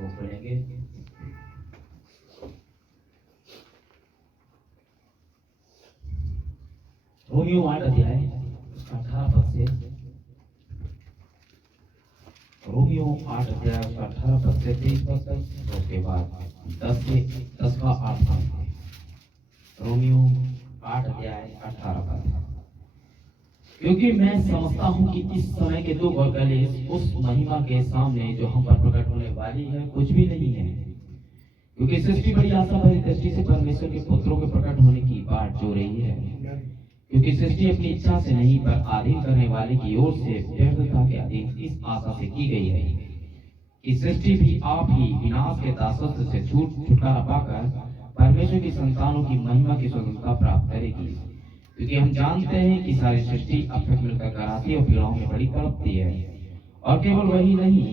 वो खोलेंगे। रोमियो 8 अध्याय उसका 18 पद से, रोमियो 8 अध्याय उसका 18 पद से 23 पद तक, उसके बाद 10 का 8 पद। रोमियो 8 अध्याय 18 पद। क्योंकि मैं समझता हूँ कि इस समय के दुख और कलेश उस महिमा के सामने जो हम पर प्रकट होने वाली है कुछ भी नहीं है। क्योंकि सृष्टि बड़ी आशा भरी दृष्टि से परमेश्वर के पुत्रों के प्रकट होने की बाट जो रही है। क्योंकि सृष्टि अपनी इच्छा से नहीं पर आधीन करने वाले की ओर से व्यर्थता के अधीन इस आशा से की गई है कि सृष्टि भी आप ही विनाश के दासत्व से छुटकारा पाकर परमेश्वर की संतानों की महिमा की स्वतंत्रता प्राप्त करेगी। क्योंकि हम जानते हैं कि सारी सृष्टि अब तक मिलकर कराती और पीड़ाओं में बड़ी तड़पती है। और केवल वही नहीं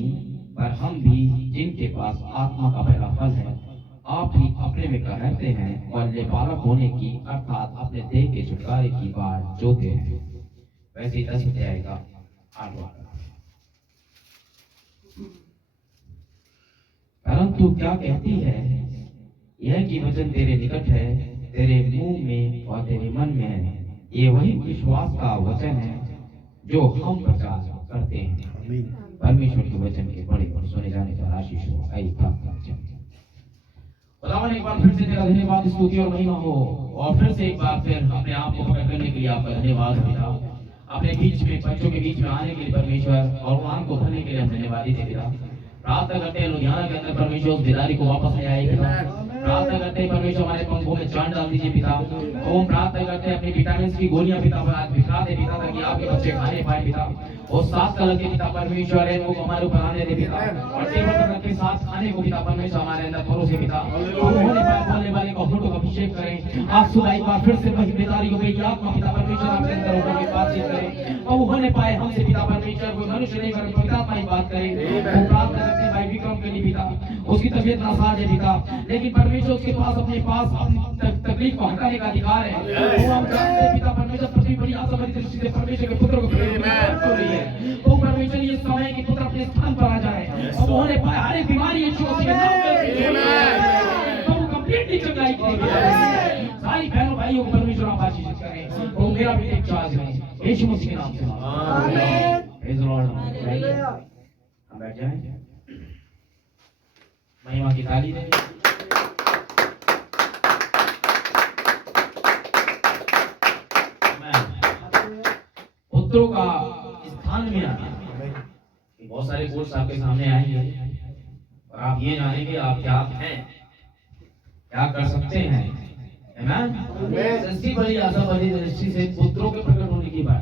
पर हम भी जिनके पास आत्मा का पहला फल है आप ही अपने में कहते हैं और लेपालक होने की अर्थात अपने देह के छुटकारे की बाट जोते हैं। वैसे 10 अध्याय का 8 वाला। परंतु क्या कहती है यह कि वचन तेरे निकट है, तेरे मुंह में और तेरे मन में है। ये वही विश्वास का वचन है जो हम प्रचार करते हैं। परमेश्वर के वचन के बड़े और सुने जाने पर आशीष हो। आइए प्रार्थना करें। खुदावन एक बार फिर से तेरा धन्यवाद स्तुति और महिमा हो, और फिर से एक बार फिर अपने आप को प्रकट करने के लिए आपका धन्यवाद पिता। अपने बीच में बच्चों के बीच में आने के लिए परमेश्वर और वहां को भरने के लिए हम धन्यवाद देते पिता। प्रार्थना करते हैं लुधियाना के अंदर परमेश्वर उस बिदारी को वापस ले आए पिता। प्रार्थना करते हैं परमेश्वर हमारे पंखों में जान डाल दीजिए पिता। ओम प्रार्थना करते हैं अपनी विटामिन की गोलियां पिता पर आज बिखरा दे पिता, ताकि आपके बच्चे खाने पाए पिता। और 7 कलर के पिता परमेश्वर है वो हमारे ऊपर आने दे पिता, और टेबल पर रखे 7 खाने को पिता परमेश्वर हमारे अंदर परोसे पिता। होने पाए बोलने वाले का फोटो का अभिषेक करें। आप सुबह एक बार फिर से वही बेदारी को वही आत्मा पिता परमेश्वर आपके अंदर होकर के बातचीत करें, और वो होने पाए हमसे पिता परमेश्वर कोई मनुष्य नहीं कर पिता ही बात करें। वो प्रार्थना करते हैं भाई विक्रम के लिए पिता, उसकी तबीयत नासाज है पिता, लेकिन परमेश्वर उसके पास अपने पास तकलीफ को हटाने का अधिकार है। वो हम जानते हैं पिता परमेश्वर पृथ्वी बड़ी आशा भरी दृष्टि से परमेश्वर के पुत्र को हो रही है। वो परमेश्वर ये समय के पुत्र अपने स्थान पर आ जाए और वो होने पाए हर एक बीमारी यीशु मसीह के नाम में तो वो कंप्लीटली चंगाई करेगी। सारी बहनों भाइयों को परमेश्वर आप आशीष करें। वो मेरा भी एक चार्ज है यीशु मसीह के नाम से। आमीन। Praise the Lord. हम बैठ जाएं, महिमा की ताली दें। पुत्रों का स्थान में आना। बहुत सारे कोर्स आपके सामने आएंगे और आप ये जानेंगे आप क्या हैं, क्या कर सकते हैं। सृष्टि बड़ी आशा भरी दृष्टि से पुत्रों के प्रकट होने की बात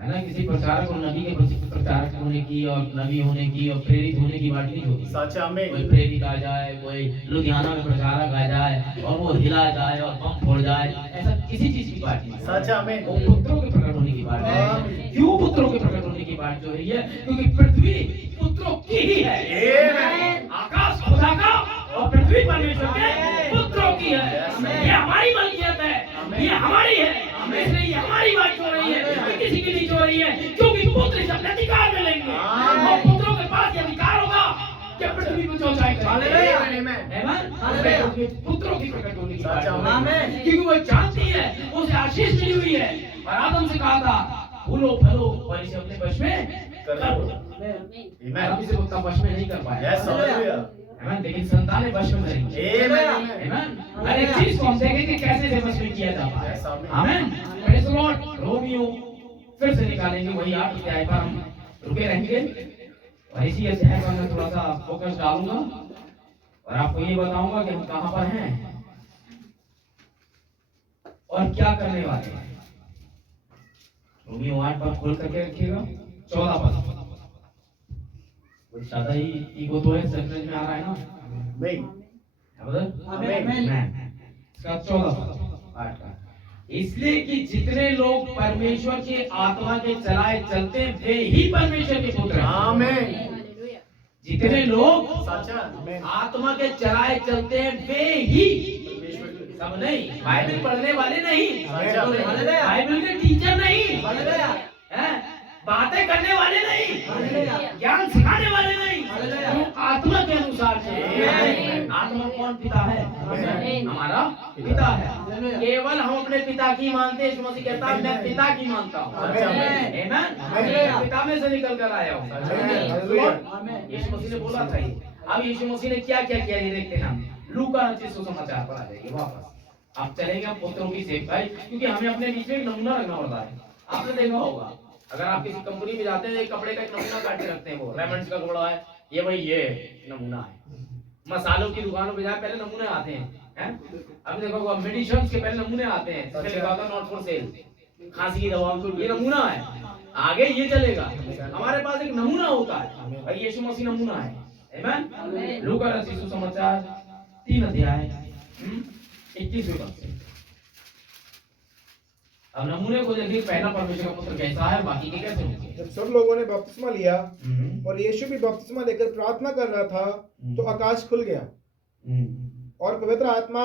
है ना। किसी प्रचारक और नबी के प्रचारक होने की और नबी होने की और प्रेरित होने की बात नहीं होती। सच्चा में कोई प्रेरित आ जाए, कोई लुधियाना में प्रचारक आ जाए और वो हिला जाए और बम फोड़ जाए, ऐसा किसी चीज की बात नहीं। सच्चा में वो पुत्रों के प्रकट होने की बात है। क्यों पुत्रों के प्रकट होने की बात जो रही है? क्योंकि पृथ्वी पुत्रों की ही है। आकाश खुदा का और पृथ्वी परमेश्वर के पुत्रों की है। ये हमारी मलकियत है, ये हमारी है, इसलिए ये हमारी बात हो रही है, किसी की नहीं हो रही है। क्योंकि पुत्र से अपने अधिकार मिलेंगे और पुत्रों के पास ये अधिकार होगा कि पृथ्वी को चौचाई करें। पुत्रों की प्रकट होने की बात है, क्योंकि वो जानती है उसे आशीष मिली हुई है। और आदम से कहा था फूलो फलो और इसे अपने वश में करो। आदम इसे उतना वश में नहीं कर पाया, लेकिन संतानें वश में करेंगी। हर एक चीज को हम देखेंगे कैसे से वश में किया जाता है। आमीन। Praise the Lord. रोमियो फिर से निकालेंगे, वही 8 अध्याय पर हम रुके रहेंगे और इसी अध्याय पर मैं थोड़ा सा फोकस डालूंगा और आपको ये बताऊंगा कि हम कहां पर हैं और क्या करने वाले हैं। रोमियो 8 पर खोल करके रखिएगा। 14 पद कुछ ज्यादा ही ईगो तो है, समझ में आ रहा है ना? नहीं इसका 14 पाठ का, इसलिए कि जितने लोग परमेश्वर के आत्मा के चलाए चलते वे ही परमेश्वर के पुत्र हैं। आमीन। जितने लोग आत्मा के चलाए चलते हैं वे ही, सब नहीं, बाइबल पढ़ने वाले नहीं, बाइबल के टीचर नहीं, बातें करने वाले नहीं, ज्ञान सिखाने वाले नहीं, आत्मा परमेश्वर कौन पिता है? हमारा पिता है। केवल हम अपने पिता की मानते हैं। यीशु मसीह कहता है मैं पिता की मानता हूँ। आमीन। पिता में से निकल कर आया हूँ। यीशु मसीह ने बोला था ये। अब यीशु मसीह ने क्या क्या किया ये देखते हैं हम। लूका रचित सुसमाचार पर आ जाएंगे वापस। आप चलेंगे हम पुत्रों की सेवकाई, क्योंकि हमें अपने बीच में एक नमूना रखना पड़ता है। आपने देखा होगा अगर आप किसी कंपनी में जाते हैं एक कपड़े का एक नमूना काट के रखते हैं। वो रेमंड्स का कपड़ा है, ये भाई ये नमूना है। मसालों की दुकानों पे जाए पहले नमूने आते हैं। अब देखो होगा मेडिसिन्स के पहले नमूने आते हैं। इसमें लिखा होगा नॉट फॉर सेल, खांसी की दवा, ये नमूना है। आगे ये चलेगा। हमारे पास एक नमूना होता है भाई। यीशु मसीह नमूना है। आमीन। लूका रचित सुसमाचार 3 अध्याय 21वें पद से। अब नमूने को देखिए, पहला परमेश्वर का पुत्र कैसा है, बाकी के कैसे होंगे। जब सब लोगों ने बपतिस्मा लिया और यीशु भी बपतिस्मा लेकर प्रार्थना कर रहा था तो आकाश खुल गया और पवित्र आत्मा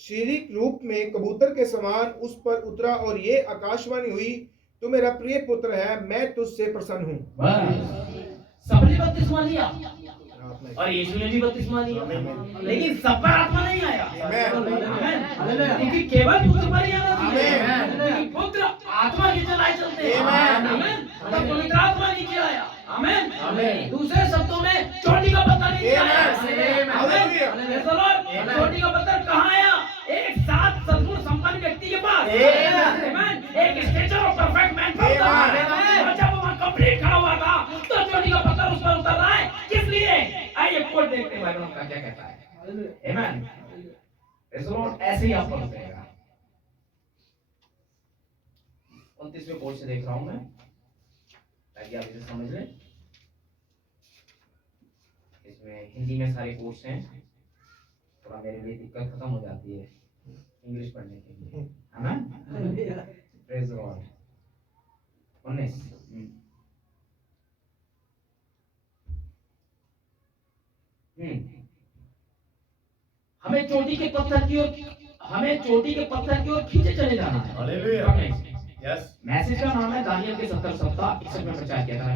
शारीरिक रूप में कबूतर के समान उस पर उतरा और ये आकाशवाणी हुई, तू मेरा प्रिय पुत्र है, मैं तुझसे प्रसन्न हूँ। सबने बपतिस्मा लिया और यीशु ने भी बपतिस्मा लिया, लेकिन सब पर आत्मा नहीं आया। क्योंकि केवल पुत्र पर ही आना चाहिए। पुत्र आत्मा की चलाए चलते हैं। तब पवित्र आत्मा नीचे आया। आमीन। दूसरे शब्दों में चोटी का पत्थर नीचे आया। चोटी का पत्थर कहाँ आया? एक साथ सद्गुण संपन्न व्यक्ति के पास। एक स्टेचर ऑफ परफेक्ट मैन पर था। जब वहाँ कंप्लीट खड़ा हुआ था तो चोटी का पत्थर उस पर उतर रहा है। किस लिए? आइए कोट देखते हैं बाइबल का क्या कहता है। आमीन। ऐसे ही आप पढ़ते हैं। 29वें कोट से देख रहा हूं मैं, ताकि आप इसे समझ लें। इसमें हिंदी में सारे कोर्स हैं, थोड़ा मेरे लिए दिक्कत खत्म हो जाती है इंग्लिश पढ़ने के लिए, है ना? Praise the Lord. 19 हमें चोटी के पत्थर की ओर खींचे चले जाना है। हालेलुया। यस। मैसेज का नाम है दानियल के 70 सप्ताह 61 में प्रचार किया था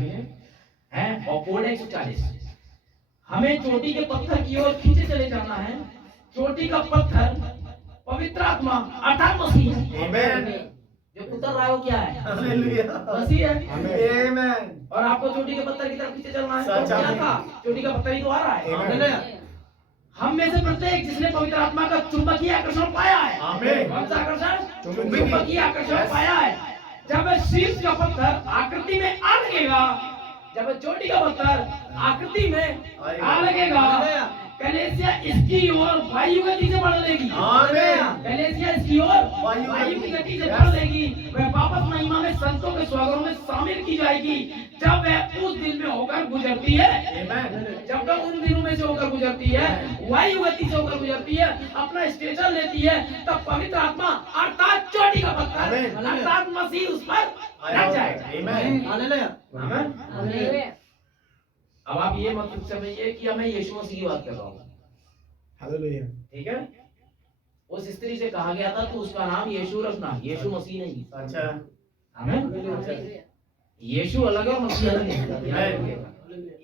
हैं और कोड 140। हमें चोटी के पत्थर की ओर खींचे चले जाना है। चोटी का पत्थर पवित्र आत्मा अर्थात मसीह है। आमीन। जो उतर रहा है वो क्या है? हालेलुया, मसीह है। आमीन। और आपको चोटी के पत्थर की तरफ खींचे चलना है। तो क्या था? चोटी का पत्थर ही तो आ रहा है। आमीन। हम में से प्रत्येक जिसने पवित्र आत्मा का चुंबकीय आकर्षण पाया है। आमीन। कौन सा आकर्षण? चुंबकीय आकर्षण पाया है। जब शीर्ष का पत्थर आकृति में आ लगेगा, जब चोटी का पत्थर आकृति में आ लगेगा, कलेसिया इसकी ओर वायु गति से बढ़ लेगी। आमीन। कलेसिया इसकी ओर वायु की गति से बढ़ लेगी। वह वापस महिमा में संतों के स्वागतों में शामिल की जाएगी। जब वह उस दिन में होकर गुजरती है, जब वह उन दिनों में से होकर गुजरती है, वायु गति से होकर गुजरती है, अपना स्टेशन लेती है, तब पवित्र आत्मा अर्थात चोटी का पत्थर अर्थात मसीह उस पर लग जाएगा। आमीन। अब आप ये मत समझिए कि मैं यीशु मसीह की बात कर रहा हूँ। हालेलुया। ठीक है। उस स्त्री से कहा गया था तो उसका नाम यीशु रखना, यीशु मसीह नहीं। अच्छा। आमीन। यीशु अलग है, मसीह अलग है।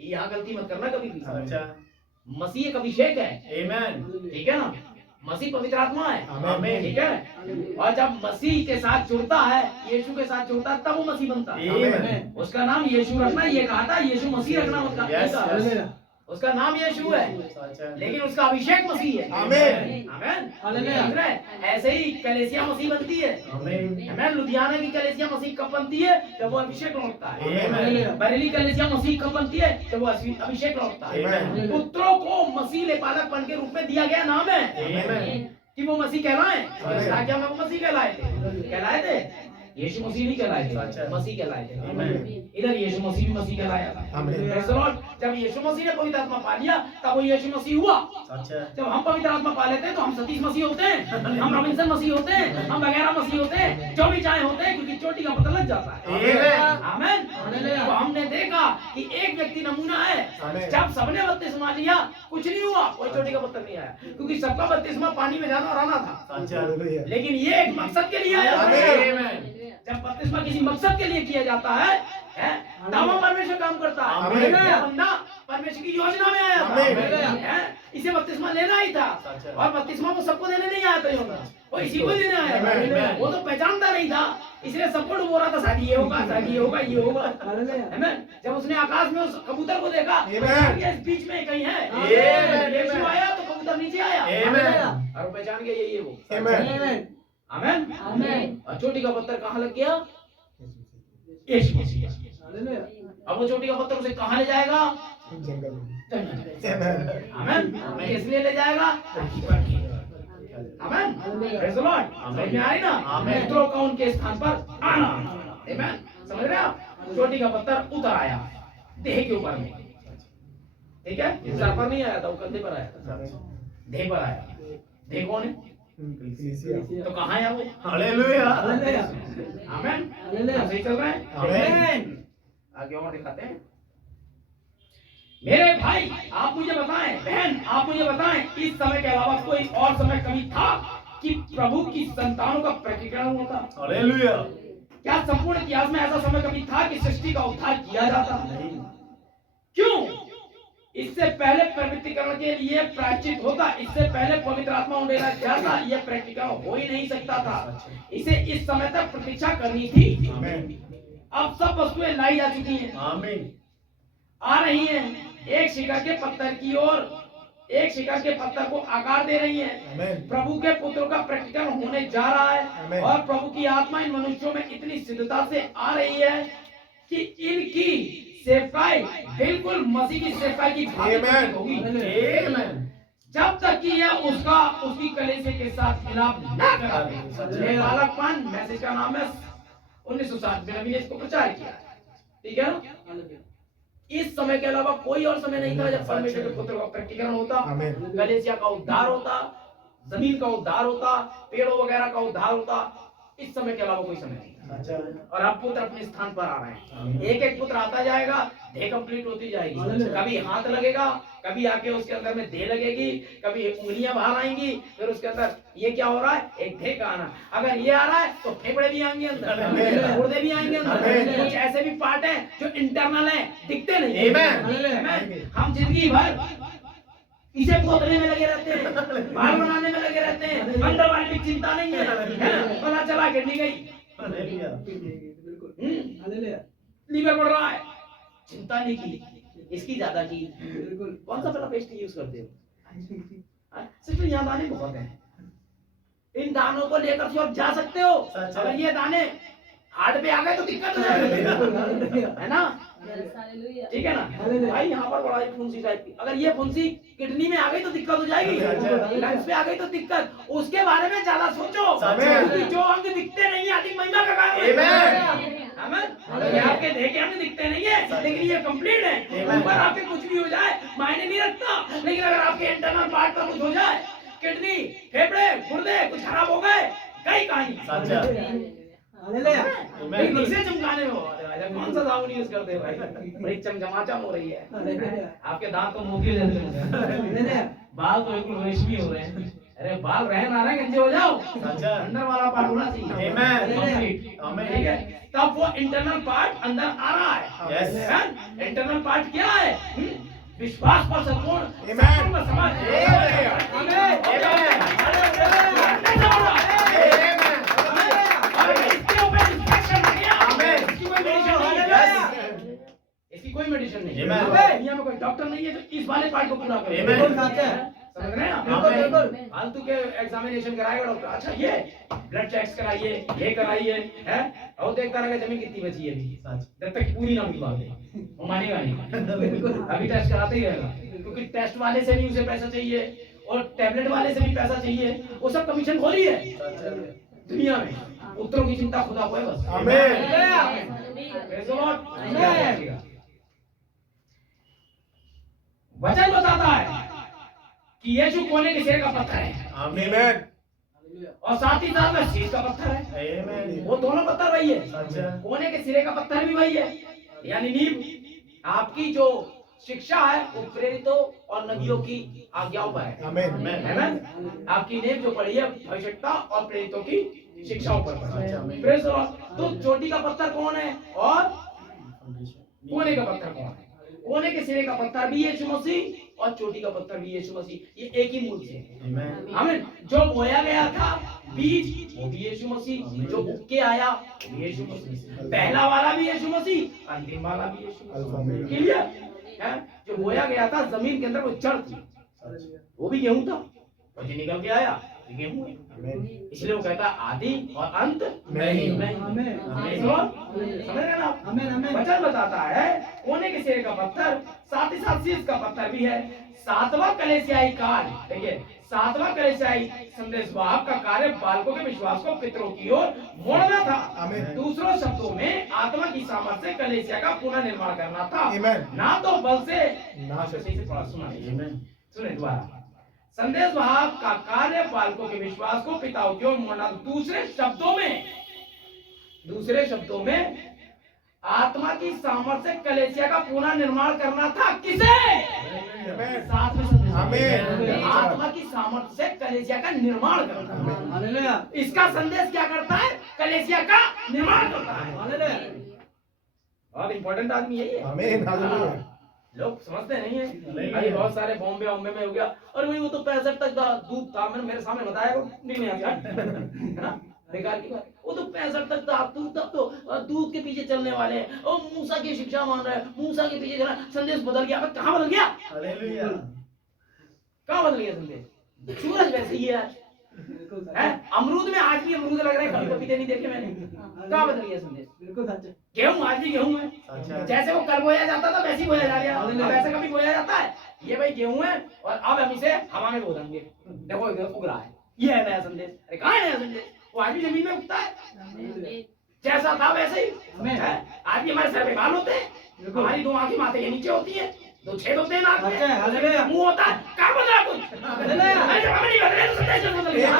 यहाँ गलती मत करना कभी भी। अच्छा। मसीह एक अभिषेक है। आमीन। ठीक है ना? मसीह पवित्र आत्मा है। आमीन। ठीक है। और जब मसीह के साथ जुड़ता है, यीशु के साथ जुड़ता है, तब वो मसीह बनता है। आमीन। उसका नाम यीशु रखना, ये कहा था, यीशु मसीह रखना मत कहा। उसका नाम यीशु है, लेकिन उसका अभिषेक मसीह है। आमीन। आमीन। ऐसे ही कलेसिया मसीह बनती है। आमीन। लुधियाना की कलेसिया मसीह कब बनती है? जब वो अभिषेक लौटता है। बरेली कलेसिया मसीह कब बनती है? जब वो अभिषेक लौटता है। पुत्रों को मसीह लेपालकपन के रूप में दिया गया नाम है कि वो मसीह कहलाए। क्या वो मसीह कहलाए थे? यीशु मसीह नहीं कहलाए थे, मसीह कहलाए थे। इधर यीशु मसीह भी मसीह कहलाया था। जब यीशु मसीह ने पवित्र आत्मा पा लिया, तब वो यीशु मसीह हुआ। जब हम पवित्र आत्मा पा लेते हैं तो हम सतीश मसीह होते हैं, हम रॉबिन्सन मसीह होते हैं, हम वगैरह मसीह होते हैं, जो भी चाहे होते हैं, क्योंकि चोटी का पता लग जाता है। आमीन। तो हमने देखा कि एक व्यक्ति नमूना है। जब सबने बपतिस्मा लिया कुछ नहीं हुआ, कोई चोटी का पत्थर नहीं आया, क्योंकि सबका बपतिस्मा पानी में जाना और आना था। लेकिन ये एक मकसद के लिए आया। जब बपतिस्मा किसी मकसद के लिए किया जाता है, तब परमेश्वर काम करता है। बंदा परमेश्वर की योजना में आया था। इसे बपतिस्मा लेना ही था, और बपतिस्मा वो सबको देने नहीं आया था यूहन्ना, वो इसी को देने आया था। वो तो पहचानता नहीं था, इसलिए सबको डुबो रहा था, शादी ये होगा, शादी ये होगा, ये होगा। आमीन। जब उसने आकाश में उस कबूतर को देखा, इस बीच में कहीं है, यीशु आया तो कबूतर नीचे आया, और वो पहचान गया यही है वो। आमीन आमीन। और चोटी का पत्थर कहाँ लग गया? यीशु मसीह। अब वो चोटी का पत्थर उसे कहाँ ले जाएगा? आमीन। किस लिए ले जाएगा? आमीन। Praise the Lord. समझ में आ रही ना? मित्रों का उनके स्थान पर आना। आमीन। समझ रहे आप? चोटी का पत्थर उतर आया देह के ऊपर में, ठीक है? सर पर नहीं आया था, वो कंधे पर आया था, देह पर आया। देह कौन है? तो कहाँ है वो? हालेलुया। आमीन। सही चल रहा है? आमीन। आगे और दिखाते हैं। मेरे भाई आप मुझे बताएं, बहन आप मुझे बताएं, इस समय के अलावा कोई और समय कभी था कि प्रभु की संतानों का प्रकटीकरण होता? हालेलुया। क्या संपूर्ण इतिहास में ऐसा समय कभी था कि सृष्टि का उद्धार किया जाता? क्यों? इससे पहले पवित्रीकरण के लिए प्रायश्चित होता, इससे पहले पवित्र आत्मा उंडेला जाता, यह प्रकटीकरण हो ही नहीं सकता था। इसे इस समय तक प्रतीक्षा करनी थी। अब सब वस्तुएं लाई जा चुकी हैं, आमीन, आ रही हैं, एक शिखर के पत्थर की ओर, एक शिखर के पत्थर को आकार दे रही है। प्रभु के पुत्र का प्रकटीकरण होने जा रहा है, और प्रभु की आत्मा इन मनुष्यों में इतनी सिद्धता से आ रही है कि इनकी सेवकाई बिल्कुल मसीह की सेवकाई की भांति होगी। जब तक कि यह उसकी कलीसिया के साथ मिलाप न करा दे। बालकपन मैसेज का नाम है 1960 में नबी ने इसको प्रचार किया, ठीक है ना? इस समय के अलावा कोई और समय नहीं था जब परमेश्वर के पुत्र का प्रकटीकरण होता, कलीसिया का उद्धार होता, जमीन का उद्धार होता, पेड़ों वगैरह का उद्धार होता। इस समय के अलावा कोई समय नहीं था। और अब पुत्र अपने स्थान पर आ रहे हैं, एक एक पुत्र आता जाएगा, देह कंप्लीट होती जाएगी। कभी हाथ लगेगा, कभी आके उसके अंदर में देह लगेगी, कभी उंगलियां बाहर आएंगी, फिर उसके अंदर ये क्या हो रहा है? एक देह का आना। अगर ये आ रहा है तो फेफड़े भी आएंगे अंदर, गुर्दे भी आएंगे अंदर। कुछ ऐसे भी पार्ट हैं जो इंटरनल हैं, दिखते नहीं। हम जिंदगी भर इसे पोतने में लगे रहते हैं, बाल बनाने में लगे रहते हैं, अंदर वाली की चिंता नहीं है। पता चला किडनी गई, लीवर बढ़ रहा है, चिंता नहीं की, इसकी ज्यादा की। कौन सा पहला पेस्ट यूज करते हो? सिर्फ यहाँ दाने बहुत हैं, इन दानों को लेकर आप जा सकते हो। अगर ये दाने हार्ट पे आ गए तो दिक्कत हो जाएगी, है ना? ठीक है ना भाई? यहाँ पर बड़ा फुंसी टाइप की, अगर ये फुंसी किडनी में आ गई तो दिक्कत हो जाएगी, लंग्स पे आ गई तो दिक्कत। उसके बारे में ज्यादा सोचो, जो अंग दिखते नहीं है अधिक महिमा का कारण है। आपके देह के अंग दिखते नहीं है, लेकिन ये कंप्लीट है। ऊपर आपके कुछ भी हो जाए मायने नहीं रखता, लेकिन अगर आपके इंटरनल पार्ट पर कुछ हो जाए, किडनी, फेफड़े, गुर्दे कुछ खराब हो गए, कई कहानी। इसे चमकाने में कौन सा साबुन यूज करते हैं भाई? बड़ी चमचमाचम हो रही है। आपके दांत तो मोती जैसे, बाल तो बिल्कुल रेशमी हो रहे हैं। अरे बाल रहे ना रहे, गंजे हो जाओ, अंदर वाला पार्ट होना चाहिए, ठीक है? तब वो इंटरनल पार्ट अंदर आ रहा है। इंटरनल पार्ट क्या है? विश्वास पर संपूर्ण समझ। इसकी कोई मेडिसिन नहीं है, दुनिया में कोई डॉक्टर नहीं है जो इस वाले पार्ट को पूरा करे। समझ रहे हैं आप? फालतू के एग्जामिनेशन कराएगा डॉक्टर, अच्छा ये ब्लड चेक्स कराइए, ये कराइए, है? और देखता रहेगा जमीन कितनी बची है अभी, जब तक पूरी ना बुझवा दे वो मानेगा नहीं। अभी टेस्ट कराते ही रहेगा, क्योंकि टेस्ट वाले से भी उसे पैसा चाहिए और टैबलेट वाले से भी पैसा चाहिए। वो सब कमीशन खोली है दुनिया में। पुत्रों की चिंता खुदा को है बस। आमीन। वचन बताता है कि यीशु कोने के सिर का पत्थर है, आमीन, और साथ ही साथ में शीश का पत्थर है, आमीन। वो दोनों पत्थर वही है, कोने के सिरे का पत्थर भी वही है, यानी नींव। आपकी जो शिक्षा है वो प्रेरितों और नबियों की आज्ञाओं पर है, आमीन, है ना? आपकी नींव जो पड़ी है भविष्यता और प्रेरितों की शिक्षाओं पर है। तो चोटी का पत्थर कौन है और कोने का पत्थर कौन है? कोने के सिरे का पत्थर भी यीशु मसीह और चोटी का पत्थर भी यीशु मसीह, ये एक ही मूल से है। आमीन। जो बोया गया था बीज वो भी यीशु मसीह, जो उग के आया वो भी यीशु मसीह, पहला वाला भी यीशु मसीह, अंतिम वाला भी यीशु मसीह। क्लियर है? जो बोया गया था जमीन के अंदर वो जड़ थी, वो भी गेहूं था, और जो निकल के आया गेहूं है। इसलिए वो कहता आदि और अंत नहीं। समझ रहे ना आप? वचन बताता है कोने के सिरे का पत्थर साथ ही साथ शीर्ष का पत्थर भी है। सातवां कलीसियाई काल, देखिए सातवां कलीसियाई संदेशवाहक का कार्य बालकों के विश्वास को पितरों की ओर मोड़ना था। दूसरों शब्दों में आत्मा की सामर्थ्य से कलीसिया का पुनर्निर्माण करना था, ना तो बल से ना शक्ति से। सुने दोबारा, संदेशवाहक का कार्य बालकों के विश्वास को पिताओं की ओर मोड़ना। दूसरे शब्दों में आत्मा की सामर्थ्य से कलीसिया का पुनः निर्माण करना था। किसे? साथ में आत्मा की सामर्थ्य से कलीसिया का निर्माण करना। इसका संदेश क्या करता है? कलीसिया का निर्माण करता है। बहुत इंपॉर्टेंट आदमी यही है। लोग समझते नहीं है। अभी बहुत सारे बॉम्बे में हो गया, और वही वो तो 65 तक दूध था, मैंने मेरे सामने बताया नहीं है ना, बेकार की बात। वो तो 65 तक था दूध, तब तो दूध के पीछे चलने वाले हैं, और मूसा की शिक्षा मान रहे हैं, मूसा के पीछे चला। संदेश बदल गया। कहाँ बदल गया? कहाँ बदल गया संदेश? सूरज वैसे ही है। अमरूद में आज भी अमरूद लग रहे हैं, कभी पपीते नहीं देखे मैंने। कहाँ बदल गया संदेश? गेहूं आज भी गेहूं है। जैसे वो कल बोया जाता था वैसे ही बोया जा रहा है। वैसे कभी बोया जाता है, ये भाई गेहूं है और अब हम इसे हवा में बो देंगे, देखो उग रहा है। ये है नया संदेश। अरे कहाँ है नया संदेश? वो आज भी जमीन में उगता है, जैसा था वैसे ही। आज भी हमारे सर पे बाल होते हैं, हमारी 2 आंखें माथे के नीचे होती है, 2 छेद होते हैं नाक में, मुंह होता है। कहाँ बदला कुछ? हमें नहीं बदले तो संदेश बदल गया।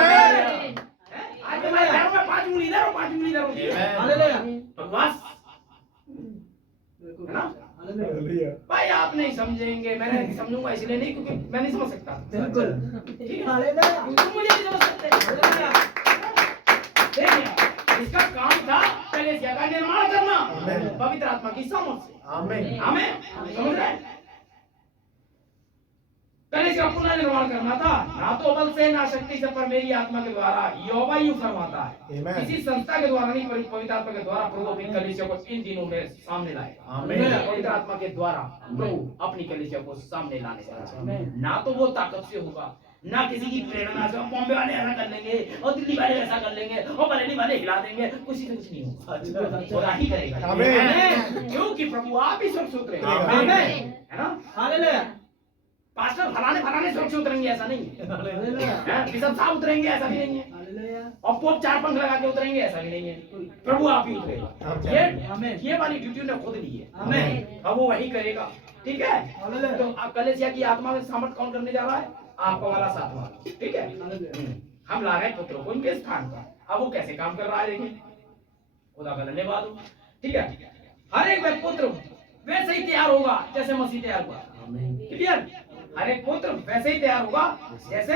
आज हमारे पैरों में 5 उंगली इधर और 5 उंगली इधर होती है। बकवास है ना भाई? आप नहीं समझेंगे, मैं नहीं समझूंगा, इसलिए नहीं क्योंकि मैं नहीं समझ सकता। ठीक है, तुम मुझे नहीं समझ सकते। देखिए, इसका काम था कलीसिया का निर्माण करना पवित्र आत्मा की सामर्थ से। आमीन। समझ रहे हैं? कलीसिया का पुनः निर्माण करना था, ना तो बल से ना शक्ति से, पर मेरी आत्मा के द्वारा। यहोवा यूं फरमाता है, किसी संस्था के द्वारा नहीं, पवित्र आत्मा के द्वारा प्रभु अपनी कलीसिया को इन दिनों में सामने लाएगा। पवित्र आत्मा के द्वारा प्रभु अपनी कलीसिया को सामने लाने वाला है। ना तो वो ताकत से होगा, ना किसी की प्रेरणा से। बॉम्बे वाले ऐसा कर लेंगे और दिल्ली वाले ऐसा कर लेंगे और बरेली वाले हिला देंगे, किसी से कुछ नहीं होगा। खुदा ही करेगा, क्योंकि प्रभु आप ही स्वर्ग उतरेंगे, है ना? पास्टर फलाने स्वर्ग से उतरेंगे ऐसा नहीं है, बिशप साहब उतरेंगे ऐसा भी नहीं है, और पोप 4 पंख लगा के उतरेंगे ऐसा भी नहीं है। प्रभु आप ही उतरेगा। ये वाली ड्यूटी ने खुद ली है, अब वो वही करेगा। ठीक है, तो कलीसिया की आत्मा में सामर्थ कौन करने जा रहा है? आपका वाला 7वां। ठीक है, हम ला रहे हैं पुत्रों को उनके स्थान पर। अब वो कैसे काम कर रहा है देखिए, खुदा का धन्यवाद हो। ठीक है, हर एक पुत्र वैसे ही तैयार होगा जैसे मसीह तैयार हुआ। क्लियर? हर एक पुत्र वैसे ही तैयार होगा जैसे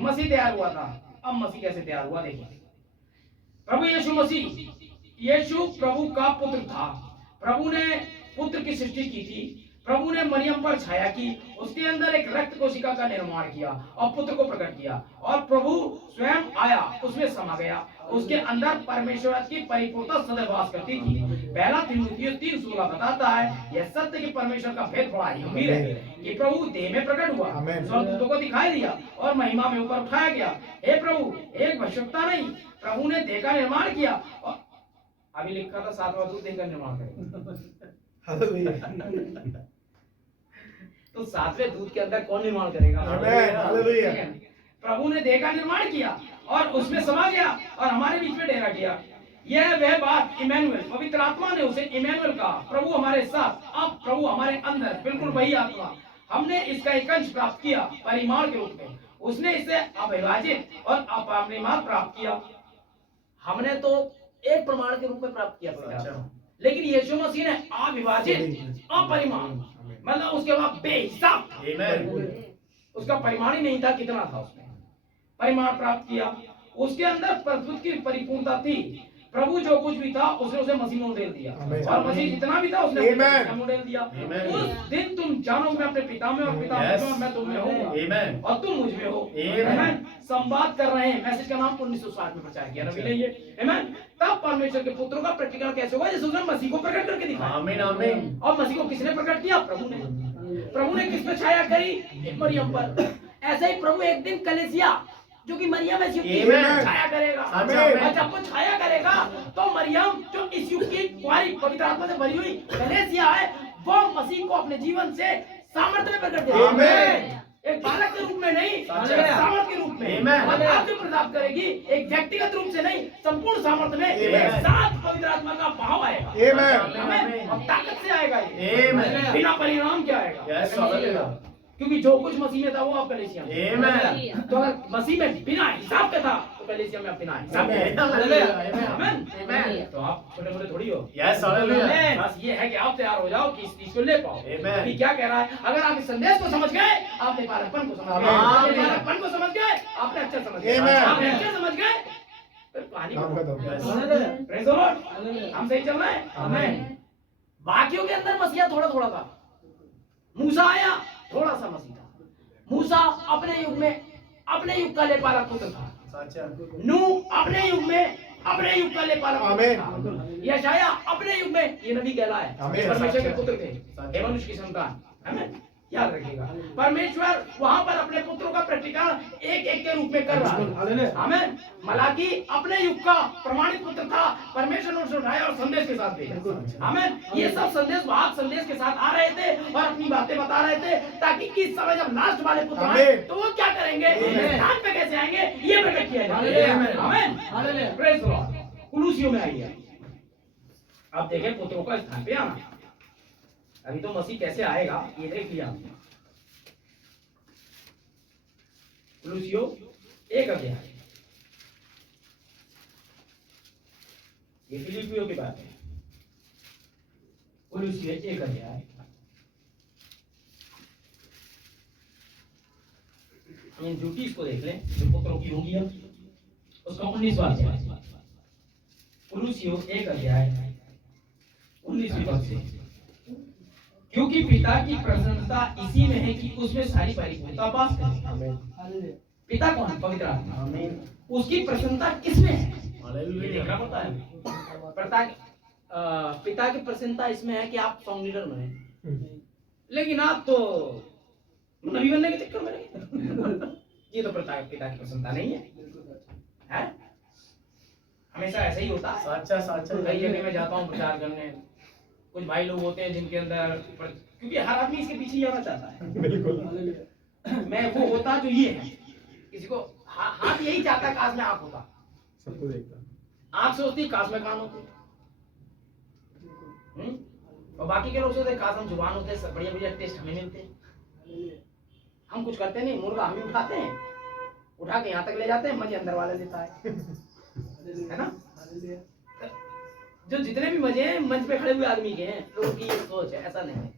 मसीह तैयार हुआ था। अब मसीह कैसे तैयार हुआ देखिए। प्रभु यीशु मसीह, यीशु प्रभु का पुत्र था। प्रभु ने पुत्र की सृष्टि की थी। प्रभु ने मरियम पर छाया की, उसके अंदर एक रक्त कोशिका का निर्माण किया और पुत्र को प्रकट किया, और प्रभु स्वयं आया, उसमें समा गया। उसके अंदर परमेश्वर की परिपूर्णता सदैव वास करती थी। पहला तीमुथियुस 3:16 बताता है, यह सत्य कि परमेश्वर का भेद बड़ा ही गंभीर है कि प्रभु देह में प्रकट हुआ, स्वर्गदूतों को दिखाई दिया और महिमा में ऊपर उठाया गया। हे प्रभु, एक भविष्यवक्ता नहीं, प्रभु ने देह का निर्माण किया। और अभी लिखा था 7वां दूत देह का निर्माण करेगा। तो 7वें दूत के अंदर कौन निर्माण करेगा? प्रभु ने देह का निर्माण किया और उसमें समा गया और हमारे बीच में डेरा किया। यह वह बात इमैनुएल, पवित्र आत्मा ने उसे इमैनुएल कहा, प्रभु हमारे साथ। अब प्रभु हमारे अंदर, बिल्कुल वही आत्मा। हमने इसका एक अंश प्राप्त किया परिमाण के रूप में। उसने इसे अविभाजित और अपरिमाण प्राप्त किया। हमने तो एक प्रमाण के रूप में प्राप्त किया, लेकिन यीशु मसीह ने अविभाजित अपरिमाण, मतलब उसके बाद बेहिसाब, उसका परिमाण ही नहीं था, कितना था उसमें परिमाण प्राप्त किया। उसके अंदर प्रभु की परिपूर्णता थी। प्रभु जो कुछ भी था उसने उसे मसीह में उड़ेल दिया, आमीन। और मसीह जितना भी था उसने आमीन। अपने मसीह में उड़ेल दिया। आमीन। उस दिन तुम जानोगे मैं अपने पिता में और पिता मुझ में और मैं तुम में हूँ Amen. और तुम मुझ में हो। आमीन। आमीन। संवाद कर रहे हैं, मैसेज का नाम 1960 में प्रचार किया नबी ने ये। आमीन। तब परमेश्वर के पुत्रों का प्रकटीकरण कैसे होगा? जैसे उसने मसीह को प्रकट करके दिखाया। आमीन आमीन। और मसीह को किसने प्रकट किया? प्रभु ने। प्रभु ने किस पे छाया करी? मरियम पर। ऐसे ही प्रभु एक दिन कलीसिया जो कि मरियम इस युग की Amen. छाया करेगा। आमीन। और जब वो छाया करेगा तो मरियम जो इस युग की कुंवारी पवित्र आत्मा से भरी हुई कलीसिया है, वो मसीह को अपने जीवन से सामर्थ्य में प्रकट करेगी। आमीन। एक बालक के रूप में नहीं, सच्चा। एक सामर्थ के रूप में। Amen. और आपको प्राप्त करेगी एक व्यक्तिगत रूप से नहीं, संपूर्ण सामर्थ्य में Amen. एक साथ पवित्र आत्मा का भाव आएगा। आमीन। आमीन। और ताकत से आएगा ये। Amen. बिना परिणाम क्या आएगा? Yes, hallelujah. क्योंकि जो कुछ मसीह में था वो आप कलीसिया में। Amen. तो अगर मसीह में बिना हिसाब के था तो कलीसिया में आप बिना हिसाब के। Amen. आमीन। Amen. तो आप छोटे मोटे थोड़ी हो। Yes, hallelujah. बस ये है कि आप तैयार हो जाओ कि इस चीज को ले पाओ। Amen. अभी क्या कह रहा है? अगर आप इस संदेश को समझ गए, आपने बालकपन को समझ गए। Amen. आपने बालकपन को समझ गए, आपने अक्षर समझ गए। Amen. आपने अक्षर समझ गए, फिर कहानी नाम खत्म। खत्म। Praise the Lord. हम सही चल रहे हैं? Amen. बाकियों के अंदर मसीहा थोड़ा थोड़ा था। मूसा आया, थोड़ा सा मसीह था। मूसा अपने युग में अपने युग का लेपालक पुत्र था। सच्चा। नूह अपने युग में अपने युग का लेपालक पुत्र आमीन। था। यशाया अपने युग में ये नबी कहलाए, आमीन। परमेश्वर के पुत्र थे, सच्चा। हे मनुष्य की संतान। आमीन। याद रखिएगा, परमेश्वर वहां पर अपने पुत्रों का प्रकटीकरण एक एक के रूप में कर रहा है। आमीन। मलाकी अपने युग का प्रमाणित पुत्र था, परमेश्वर ने उसे उठाया और संदेश के साथ भेजा। आमीन। ये सब संदेश वाहक संदेश के साथ आ रहे थे और अपनी बातें बता रहे थे, ताकि इस समय जब लास्ट वाले पुत्र आए आमीन। तो वो क्या करेंगे, आमीन। स्थान पे कैसे आएंगे, ये प्रकट किया आमीन। जाएगा। आमीन। Praise the Lord. कुलूसियों में आइए, अब देखें पुत्रों का स्थान पे आना। अभी तो मसीह कैसे आएगा ये देख लिया हमने। कुलूसियों 1 अध्याय, ये फिलिपियों की बात है। कुलूसियों 1 अध्याय, इन ड्यूटीज को देख लें जो पुत्रों की होगी। अब उसका 19वां अध्याय, कुलूसियों 1 अध्याय 19वीं पद से। क्योंकि पिता की प्रसन्नता इसी में है कि उसमें सारी परिपूर्णता वास करे। आमीन। पिता कौन है? पवित्र आत्मा। आमीन। उसकी प्रसन्नता किसमें है? ये हालेलुया। देखना पड़ता है। पिता की प्रसन्नता इसमें है कि आप सॉन्ग लीडर बने, लेकिन आप तो नबी बनने के चक्कर में नहीं। ये तो पिता की प्रसन्नता नहीं है? हमेशा ऐसा ही होता है। सच्चा सच्चा। कई जगह में जाता हूँ प्रचार करने, कुछ भाई लोग होते हैं जिनके अंदर, क्योंकि हर आदमी इसके पीछे ही आना चाहता है। बिल्कुल। मैं वो होता जो ये है, किसी को हाथ यही चाहता है काश में आंख होता, सबको देखता। आंख सोचती काश में कान होती। और बाकी के लोग सोचते काश हम जुबान होते, बढ़िया बढ़िया टेस्ट हमें मिलते। हम कुछ करते नहीं, मुर्गा हम ही उठाते हैं, उठा के यहाँ तक ले जाते हैं, मजे अंदर वाले लेता है ना? जो जितने भी मजे हैं मंच पे खड़े हुए आदमी के हैं, लोगों की ये सोच है, ऐसा नहीं है।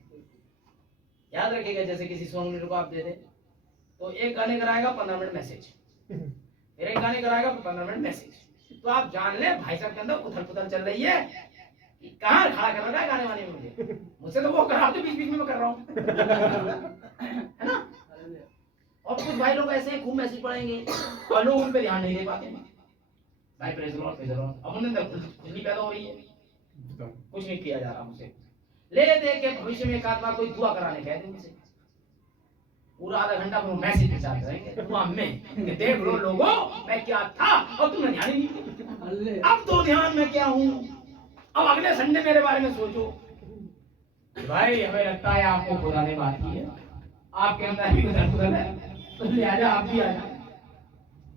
याद रखिएगा, जैसे किसी सॉन्ग लीडर को आप दे दें तो एक गाने कराएगा 15 मिनट मैसेज, फिर एक गाने कराएगा 15 मिनट मैसेज, तो आप जान ले भाई साहब के अंदर उथल पुथल चल रही है कि कहाँ खड़ा कर रहा है गाने वाने में। मुझसे तो वो करा, तो बीच बीच में मैं कर रहा हूँ, है ना? और कुछ भाई लोग ऐसे खूब मैसेज पढ़ेंगे और लोग उन पे ध्यान नहीं दे पाते हैं। भाई praise the Lord, praise the Lord. अब उन्हें खुजली पैदा हो रही है, कुछ नहीं किया जा रहा मुझसे। ले दे के भविष्य में एक आध बार कोई दुआ कराने कह दे मुझसे, पूरा आधा घंटा वो मैसेज प्रचार करेंगे दुआ में कि देख लो लोगों मैं क्या था और तुमने ध्यान ही नहीं दिया। अब तो ध्यान में क्या हूँ, अब अगले संडे मेरे बारे में सोचो। भाई हमें लगता है आपको खुदा ने बात की है, आपके अंदर भी उधर उधर है, तो लिहाजा आप भी आ जाए।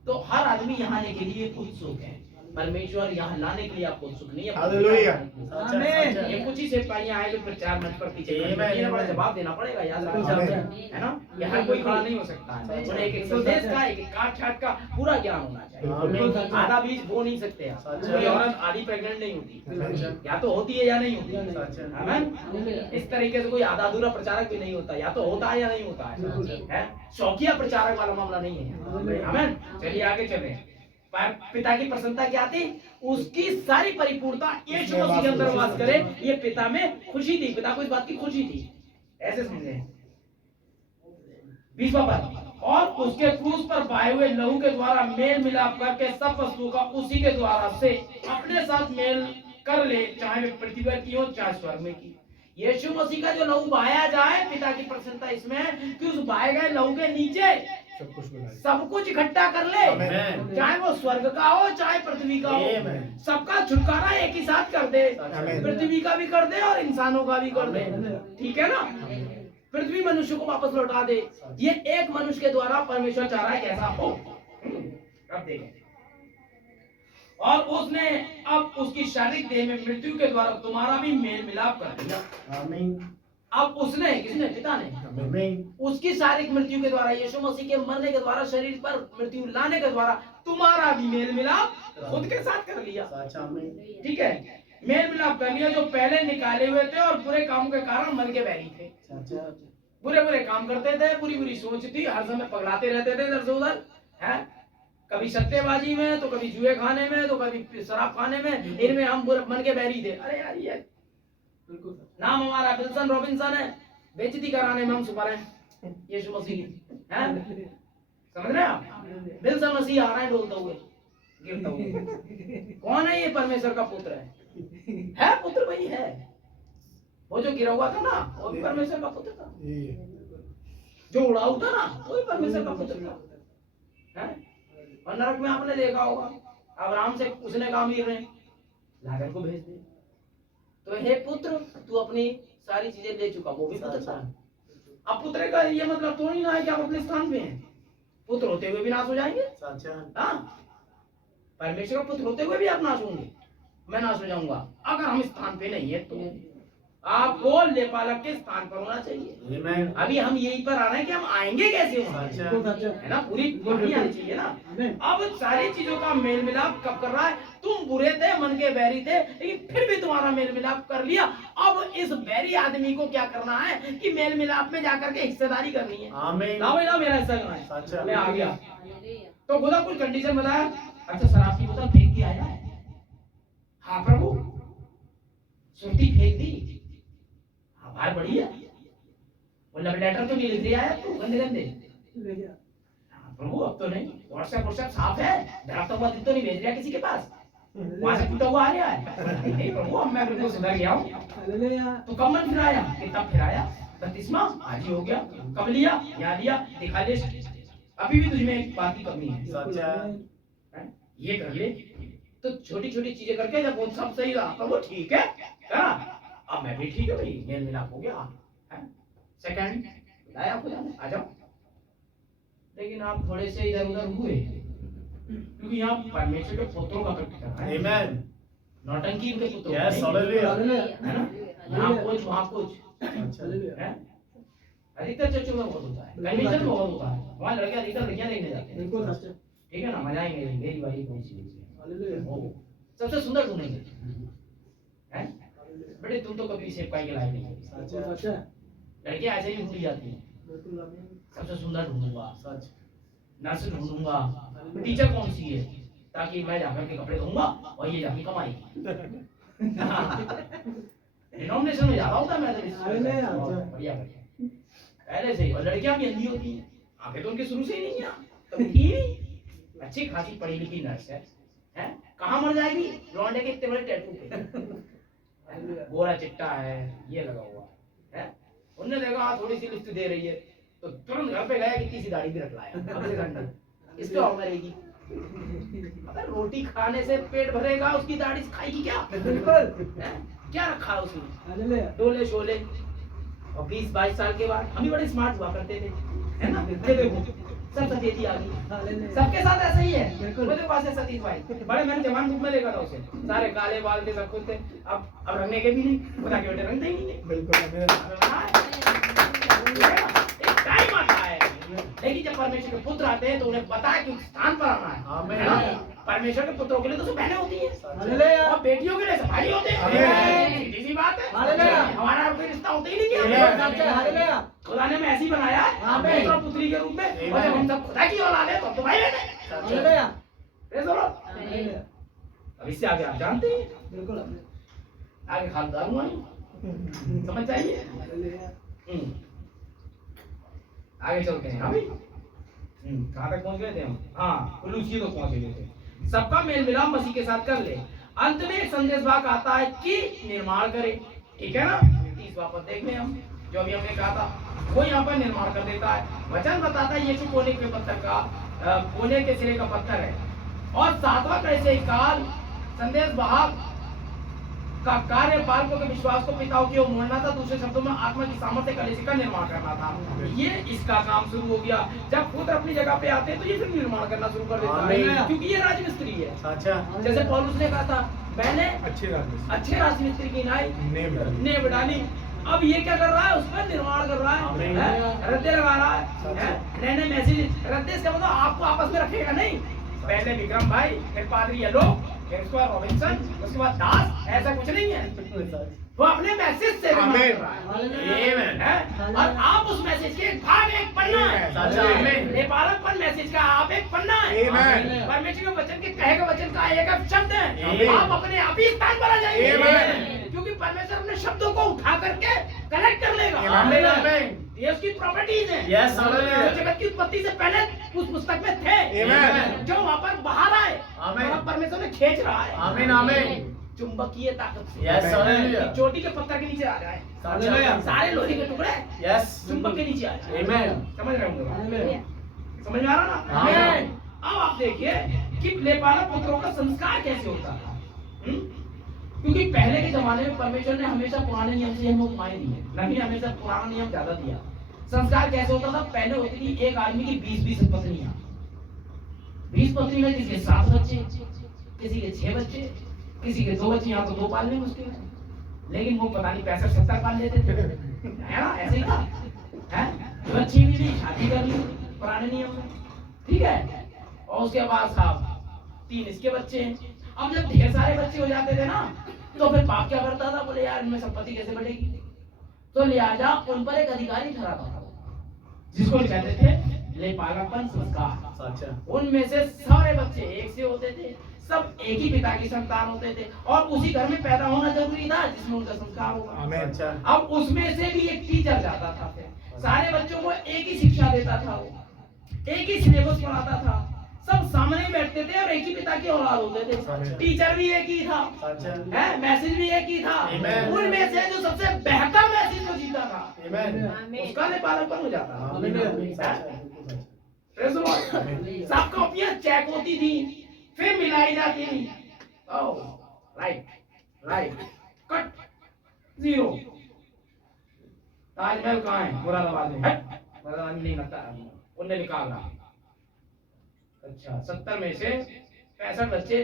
तो हर आदमी यहाँ आने के लिए उत्सुक है, परमेश्वर यहाँ लाने के लिए आपको उत्सुक नहीं है। हालेलुया। आमीन। ये कुछ ही सेवकाइयां आए जो प्रचार मंच पर पीछे खड़ी हैं, इन्हें बड़ा जवाब देना पड़ेगा, याद रखना, है ना? ये हर कोई खड़ा नहीं हो सकता है, उन्हें एक संदेश का, एक काट छाट का पूरा ज्ञान होना चाहिए। आधा बीज बो नहीं सकते आप। कोई औरत आधी प्रेग्नेंट नहीं होती, या तो होती है या नहीं होती, आमीन। इस तरीके से कोई आधा अधूरा प्रचारक भी नहीं होता, या तो होता है या नहीं होता है। शौकिया प्रचारक वाला मामला नहीं है, आमीन। चलिए आगे चलें। पिता की प्रसन्नता क्या थी? उसकी सारी परिपूर्णता यीशु मसीह के अंदर वास करे, ये पिता में खुशी थी, पिता को इस बात की खुशी थी। ऐसे समझे 20वां पद, और उसके क्रूस पर बहाए हुए लहू के द्वारा मेल मिलाप करके सब वस्तुओं का उसी के द्वारा से अपने साथ मेल कर ले, चाहे वे पृथ्वी पर की हो चाहे स्वर्ग में की। यीशु मसीह का जो लहू बहाया जाए, पिता की प्रसन्नता इसमें है कि उस बहाए गए लहू के नीचे सब कुछ इकट्ठा कर ले, चाहे वो स्वर्ग का हो चाहे पृथ्वी का हो, सबका छुटकारा एक ही साथ कर दे, पृथ्वी का भी कर दे और इंसानों का भी कर दे। ठीक है ना? पृथ्वी मनुष्य को वापस लौटा दे। ये एक मनुष्य के द्वारा परमेश्वर चाह रहा है कैसा हो। अब देखें, और उसने अब उसकी शारीरिक देह में मृत्यु के द्वारा तुम्हारा भी मेल मिलाप कर दिया। अब उसने, किसने? पिता ने उसकी शारीरिक मृत्यु के द्वारा, यीशु मसीह के मरने के द्वारा, शरीर पर मृत्यु लाने के द्वारा तुम्हारा भी मेल मिलाप खुद के साथ कर लिया। ठीक है, मेल मिलाप कर लिया, जो पहले निकाले हुए थे और बुरे कामों के कारण मन के बैरी थे। बुरे बुरे काम करते थे, बुरी बुरी सोच थी, हर समय पगलाते रहते थे इधर से उधर, है कभी सट्टेबाजी में, तो कभी जुए खाने में, तो कभी शराब खाने में, इनमें हम बुरे मन के बैरी थे। अरे यार, ये नाम हमारा विल्सन रॉबिन्सन है, बेइज्जती कराने में हम सुपर हैं यीशु मसीह की, हैं? समझ रहे हैं आप? विल्सन मसीह आ रहे हैं डोलते हुए, गिरता हुआ। कौन है ये? परमेश्वर का पुत्र है पुत्र वही है। वो जो गिरा हुआ था ना, वो भी परमेश्वर का पुत्र था। जो उड़ाऊ था ना, वो भी परमेश्वर का पुत्र था, हैं? और नरक में आपने देखा होगा, अब्राहम से उसने कहा अमीर ने लाजर को भेज दे, तो हे पुत्र, तू अपनी सारी चीजें ले चुका, वो भी पुत्र था। अब पुत्र का ये मतलब तो नहीं ना है कि आप अपने स्थान पे हैं, पुत्र होते हुए भी नाश हो जाएंगे। हाँ, परमेश्वर का पुत्र होते हुए भी आप नाश होंगे, मैं नाश हो जाऊंगा अगर हम स्थान पे नहीं है। तो आपको लेपालक के स्थान पर होना चाहिए। अभी हम यही पर आ रहे हैं कि हम आएंगे कैसे वहां, है ना? पूरी कहानी आनी चाहिए ना। अब सारी चीजों का मेल मिलाप कब कर रहा है? तुम बुरे थे, मन के बैरी थे, लेकिन फिर भी तुम्हारा मेल मिलाप कर लिया। अब इस बैरी आदमी को क्या करना है कि मेल मिलाप में जाकर के हिस्सेदारी करनी है। ना मेरा हिस्सा करना है, मैं आ गया। तो खुदा कुछ कंडीशन बताया। अच्छा, शराब की बोतल फेंक के आया है? हाँ प्रभु, सुर्ती फेंक दी, बाहर बढ़ी है, वो लव लेटर तो नहीं लिख दिया है तू, गंदे गंदे। प्रभु अब तो नहीं, व्हाट्सएप साफ है, डराता हुआ तो नहीं भेज रहा किसी के पास, वहां से टूटा हुआ आ रहा है। नहीं प्रभु, अब मैं बिल्कुल सुधर गया हूँ। तो कब मन फिराया? कितना फिराया? 32वां आज ही हो गया। कब लिया? यहाँ लिया, दिखा दे। अभी भी तुझमें एक बात की कमी है, ये कर ले। तो छोटी छोटी चीजें करके जब वो सब सही रहा तो वो ठीक है, अब मैं भी ठीक है भाई, मेल मिलाप हो गया है। सेकंड बताया आपको, जाना आ जाओ। लेकिन आप थोड़े से इधर उधर हुए, क्योंकि यहाँ परमेश्वर के पुत्रों का प्रकटीकरण है। आमीन। नौटंकी के पुत्रों, यस हालेलुया, है ना? यहाँ कुछ वहाँ कुछ, है। अधिकतर चर्चों में बहुत होता है, कन्वेंशन में बहुत होता है, वहाँ लड़के अधिकतर लड़कियां देखने जाते हैं। बिल्कुल सच, ठीक है ना? मजा आएंगे, मेरी बारी कौन सी है? सबसे सुंदर ढूंढेंगे, हैं? बेटे तुम तो कभी सेवकाई के लायक नहीं हो। लड़कियां ऐसे ही ढूंढी जाती हैं, सबसे सुंदर ढूंढूंगा, नर्स ढूंढूंगा, टीचर कौन सी है ताकि मैं जाकर के कपड़े धोऊंगा और ये जाके कमाएगी। डिनोमिनेशन में जा रहा होता मैं तो, बढ़िया पहले से ही। और लड़कियां भी अंधी होती हैं, आंखें तो उनके शुरू से ही नहीं है, तब थी अच्छी खासी पढ़ी लिखी नर्स है, कहाँ मर जाएगी? लौंडे के इतने बड़े टैटू पे, गोरा चिट्टा है, ये लगा हुआ है। उन्होंने देखा थोड़ी सी लिफ्ट दे रही है, तो तुरंत घर पे गया कि किसी दाढ़ी भी रख लाया अगले घंटे। इसको और मरेगी, अगर रोटी खाने से पेट भरेगा, उसकी दाढ़ी खाएगी क्या? क्या रखा है उसने? डोले शोले। और 20-22 साल के बाद हम भी बड़े स्मार्ट हुआ करते थे, है ना? देखो सब सफेदी आ गई, सबके साथ ऐसा ही है। मेरे पास है सतीश भाई, बड़े मैंने जवान रूप में देखा था उसे, सारे काले बाल थे, सब कुछ थे। अब रंगने के भी नहीं, खुदा के बेटे रंगते ही नहीं। बिल्कुल एक टाइम आता है, लेकिन जब परमेश्वर के पुत्र आते हैं तो उन्हें पता है कि स्थान पर आना है। आमीन। परमेश्वर के पुत्रों के लिए तो सब बहनें होती हैं, और बेटियों के लिए सब भाई होते हैं। सीधी सी बात है, हमारा कोई रिश्ता होता ही नहीं। खुदा ने हमें ऐसे ही बनाया है, पुत्र पुत्री के रूप में, और जब हम सब खुदा की औलाद है तो भाई बहन। Praise the Lord. अब इससे आगे आप जानते हैं, बिल्कुल आगे खानदार हुआ समझ चाहिए। आगे चलते हैं अभी। कहाँ तक पहुंच गए थे हम? हाँ, कुलूसी तो पहुंच गए थे। सबका मेल मिलाप मसीह के साथ कर ले। अंत में एक संदेश वाक आता है कि निर्माण करे, ठीक है ना? 30 वापस देख लें हम, जो अभी हमने कहा था वो यहाँ पर निर्माण कर देता है। वचन बताता है यीशु कोने के पत्थर का, कोने के सिरे का पत्थर है। और 7वां कैसे काल संदेश वाहक का कार्य बालकों के विश्वास को पिताओं की ओर मोड़ना था। दूसरे शब्दों में आत्मा की सामर्थ्य कलीसिया का निर्माण करना था। ये इसका काम शुरू हो गया। जब खुद अपनी जगह पे आते हैं तो ये फिर निर्माण करना शुरू कर देता है, क्योंकि ये राजमिस्त्री है। अच्छा, जैसे पौलुस ने कहा था, मैंने अच्छे राजमिस्त्री की नाई नेब डाली। अब ये क्या कर रहा है? उसका निर्माण कर रहा है, रद्दे लगा रहा है, नए मैसेज। रद्दे इसका मतलब आपको आपस में रखेगा नहीं। पहले विक्रम भाई, फिर पादरी येलो, फिर उसके बाद रॉबिन्सन, उसके बाद दास। ऐसा कुछ नहीं है, वो अपने मैसेज से निर्माण कर रहा है। और आप उस मैसेज के एक भाग, एक पन्ना है। नेपालकपन मैसेज का आप एक पन्ना है। परमेश्वर के वचन के कहे गए वचन का एक शब्द है। आप अपने आप ही स्थान पर आ जाएंगे, क्योंकि परमेश्वर अपने शब्दों को उठा करके कलेक्ट कर लेगा। ये उसकी प्रॉपर्टीज है। जो जगत की उत्पत्ति से पहले उस पुस्तक में थे, जो वहाँ पर बाहर आए, और परमेश्वर ने खींच रहा है। आमीन आमीन। चुंबकीय ताकत से यस हालेलुया। चोटी के पत्थर के नीचे आ जाए, सारे लोहे के टुकड़े यस चुंबक के नीचे आ जाए। आमीन। समझ रहे होंगे? समझ में आ रहा ना? आमीन। अब आप देखिए कि लेपालक पुत्रों का संस्कार कैसे होता था। क्योंकि पहले के जमाने में परमेश्वर ने हमेशा पुराने नियम से हमें उपमाएं दी है, नबी ने हमेशा पुराना नियम ज्यादा दिया। संस्कार कैसे होता था? पहले होती थी एक आदमी की 20 पत्नियां। 20 पत्नी में किसी के 7 बच्चे, किसी के 6 बच्चे, किसी के 2 बच्चे। यहाँ तो 2 पालने मुश्किल है, लेकिन वो पता नहीं 65-70 पाल लेते थे, है ना? ऐसे ही था, है? बच्ची भी नहीं, शादी कर ली पुराने नियम में, ठीक है? और उसके बाद साहब 3 इसके बच्चे हैं। अब जब ढेर सारे बच्चे हो जाते थे ना, तो फिर बाप क्या करता था? बोले यार इनमें संपत्ति कैसे बढ़ेगी? तो लिहाजा उन पर एक अधिकारी ठहराता था, जिसको कहते थे लेपालकपन संस्कार। उनमें से सारे बच्चे एक से होते थे, सब एक ही पिता की संतान होते थे, और उसी घर में पैदा होना जरूरी था जिसमें उनका संस्कार होगा। अब उसमें से भी एक टीचर जाता था, फिर सारे बच्चों को एक ही शिक्षा देता था, वो एक ही सिलेबस पढ़ाता था, सब सामने बैठते थे और एक ही पिता की औलाद होते थे। टीचर भी एक ही था, है, मैसेज भी एक ही था। उनमें से जो सबसे बेहतर मैसेज को जीता था, उसका लेपालकपन हो जाता था। सब कॉपियां चेक होती थी, फिर मिलाई जाती थी। Right cut 0। ताजमहल कहाँ है? मुरादाबाद में। मुरादाबाद में नहीं लगता, उनने निकाला। अच्छा, 70 में से 65 बच्चे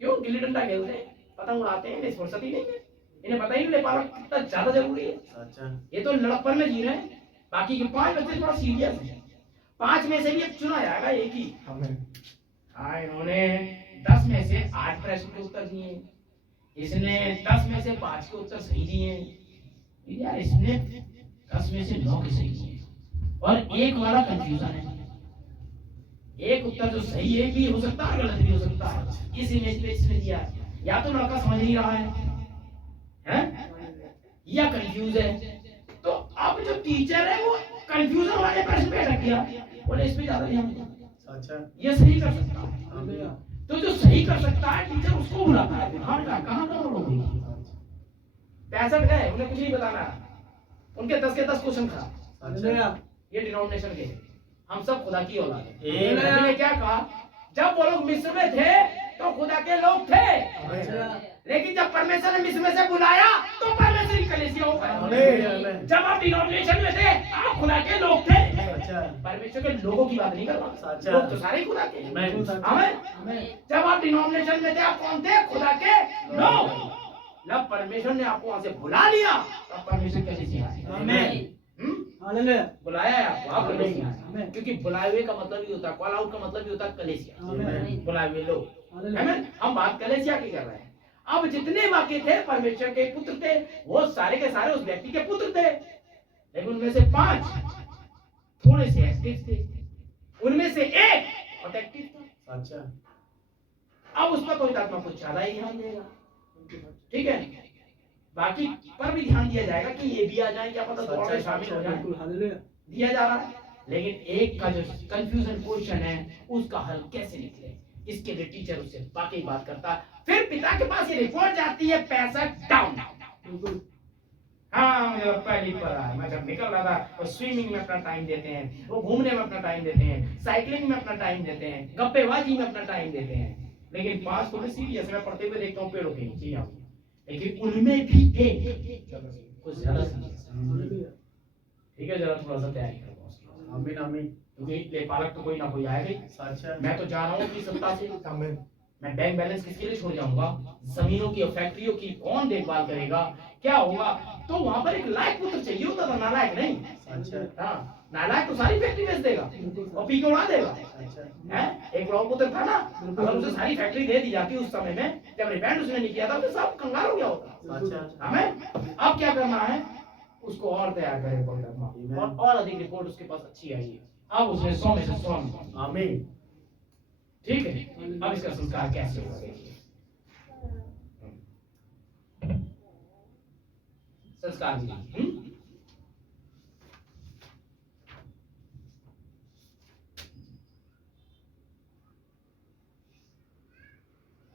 क्यों गिल्ली डंडा खेलते हैं, पतंग उड़ाते हैं, इन्हें फुर्सत ही नहीं है। इन्हें पता ही नहीं लेपालक कितना ज्यादा जरूरी है। ये तो लड़कपन में जी रहे हैं। बाकी के 5 बच्चे थोड़ा सीरियस हैं। 5 में से भी अब चुना जाएगा एक ही। इन्होंने 10 में से 8 प्रश्न के उत्तर दिए, इसने 10 में से 5 के उत्तर सही दिए, यार इसने 10 में से 9 के सही दिए, और एक वाला कंफ्यूजन है। एक उत्तर जो सही है भी हो सकता है, गलत भी हो सकता है। इस इमेज पे इसने दिया है, या तो लड़का समझ नहीं रहा है, या कंफ्यूज है। तो अब जो टीचर है वो कंफ्यूजन वाले प्रश्न पे अटक गया, बोले इस पे ज्यादा ध्यान दो, ये सही कर सकता है। तो जो सही कर सकता है टीचर उसको बुलाता है। हाँ बेटा कहाँ गड़बड़ 65 गए, उन्हें कुछ नहीं बताना, उनके 10 के 10 क्वेश्चन था। ये डिनोमिनेशन के, हम सब खुदा की औलाद हैं। नबी ने क्या कहा? जब वो लोग मिस्र में थे तो खुदा के लोग थे, लेकिन जब परमेश्वर ने मिस्र में से बुलाया तो परमेश्वर की कलीसिया हो गए। जब आप डिनोमिनेशन में थे आप खुदा के लोग थे, परमेश्वर के लोगों की बात नहीं कर रहा, लोग तो सारे खुदा के। जब आप डिनोमिनेशन में थे आप कौन थे? खुदा के लोग। जब परमेश्वर ने आपको वहां से बुला लिया तब परमेश्वर कलीसिया बुलाया है आपको, आप कलीसिया। क्योंकि बुलाए हुए का मतलब ही होता है, कॉल आउट का मतलब ही होता है कलीसिया, बुलाए हुए लोग। हम बात कलीसिया की कर रहे हैं। अब जितने बाकी थे परमेश्वर के पुत्र थे, वो सारे के सारे उस व्यक्ति के पुत्र थे, लेकिन उनमें से 5 थोड़े से एक्टिव थे, उनमें से एक बहुत एक्टिव था। अच्छा अब उस पर पवित्र आत्मा कुछ ज्यादा ही ध्यान देगा, ठीक है। बाकी पर भी ध्यान दिया जाएगा कि ये भी आ जाए, क्या पता दौड़ में शामिल हो जाए, दिया जा रहा है। लेकिन एक का जो कंफ्यूजन क्वेश्चन है उसका हल कैसे निकले, इसके लिए टीचर उससे बाकी बात करता है। फिर पिता के पास ये रिपोर्ट जाती है, पैसा डाउन। हाँ, मुझे पहली पता है, मैं जब निकल रहा था वो स्विमिंग में अपना टाइम देते हैं, वो घूमने में अपना टाइम देते हैं, साइकिलिंग में अपना टाइम देते हैं, गप्पेबाजी में अपना टाइम देते हैं। लेकिन पास थोड़ी सीरियस मैं पढ़ते हुए देखता हूँ पेड़ों के नीचे यहाँ, लेकिन उनमें भी कुछ ज्यादा सीरियस है। ठीक है, जरा थोड़ा सा तैयारी करो। आमीन आमीन। क्योंकि लेपालक तो कोई ना कोई आएगा। अच्छा मैं तो जा रहा हूँ अपनी सत्ता से, आमीन। मैं बैंक बैलेंस किसके लिए छोड़ जाऊंगा, जमीनों की और फैक्ट्रियों की कौन देखभाल करेगा, क्या होगा। तो वहां पर एक लायक पुत्र चाहिए होता था, नालायक नहीं। अच्छा हाँ, नालायक तो सारी फैक्ट्री बेच देगा और पी के उड़ा देगा। अच्छा हैं, एक लॉ पुत्र था ना, अगर उसे सारी फैक्ट्री दे दी जाती उस समय में, जब रिपेंट उसने नहीं किया था तो सब कंगाल हो गया होता। अच्छा हमें अब क्या करना है, उसको और तैयार करें पवित्र, और अधिक रिपोर्ट उसके पास अच्छी आई है। अब उसने 100 में से 100। आमीन। ठीक है, अब इसका संस्कार कैसे होगा देखिए। संस्कार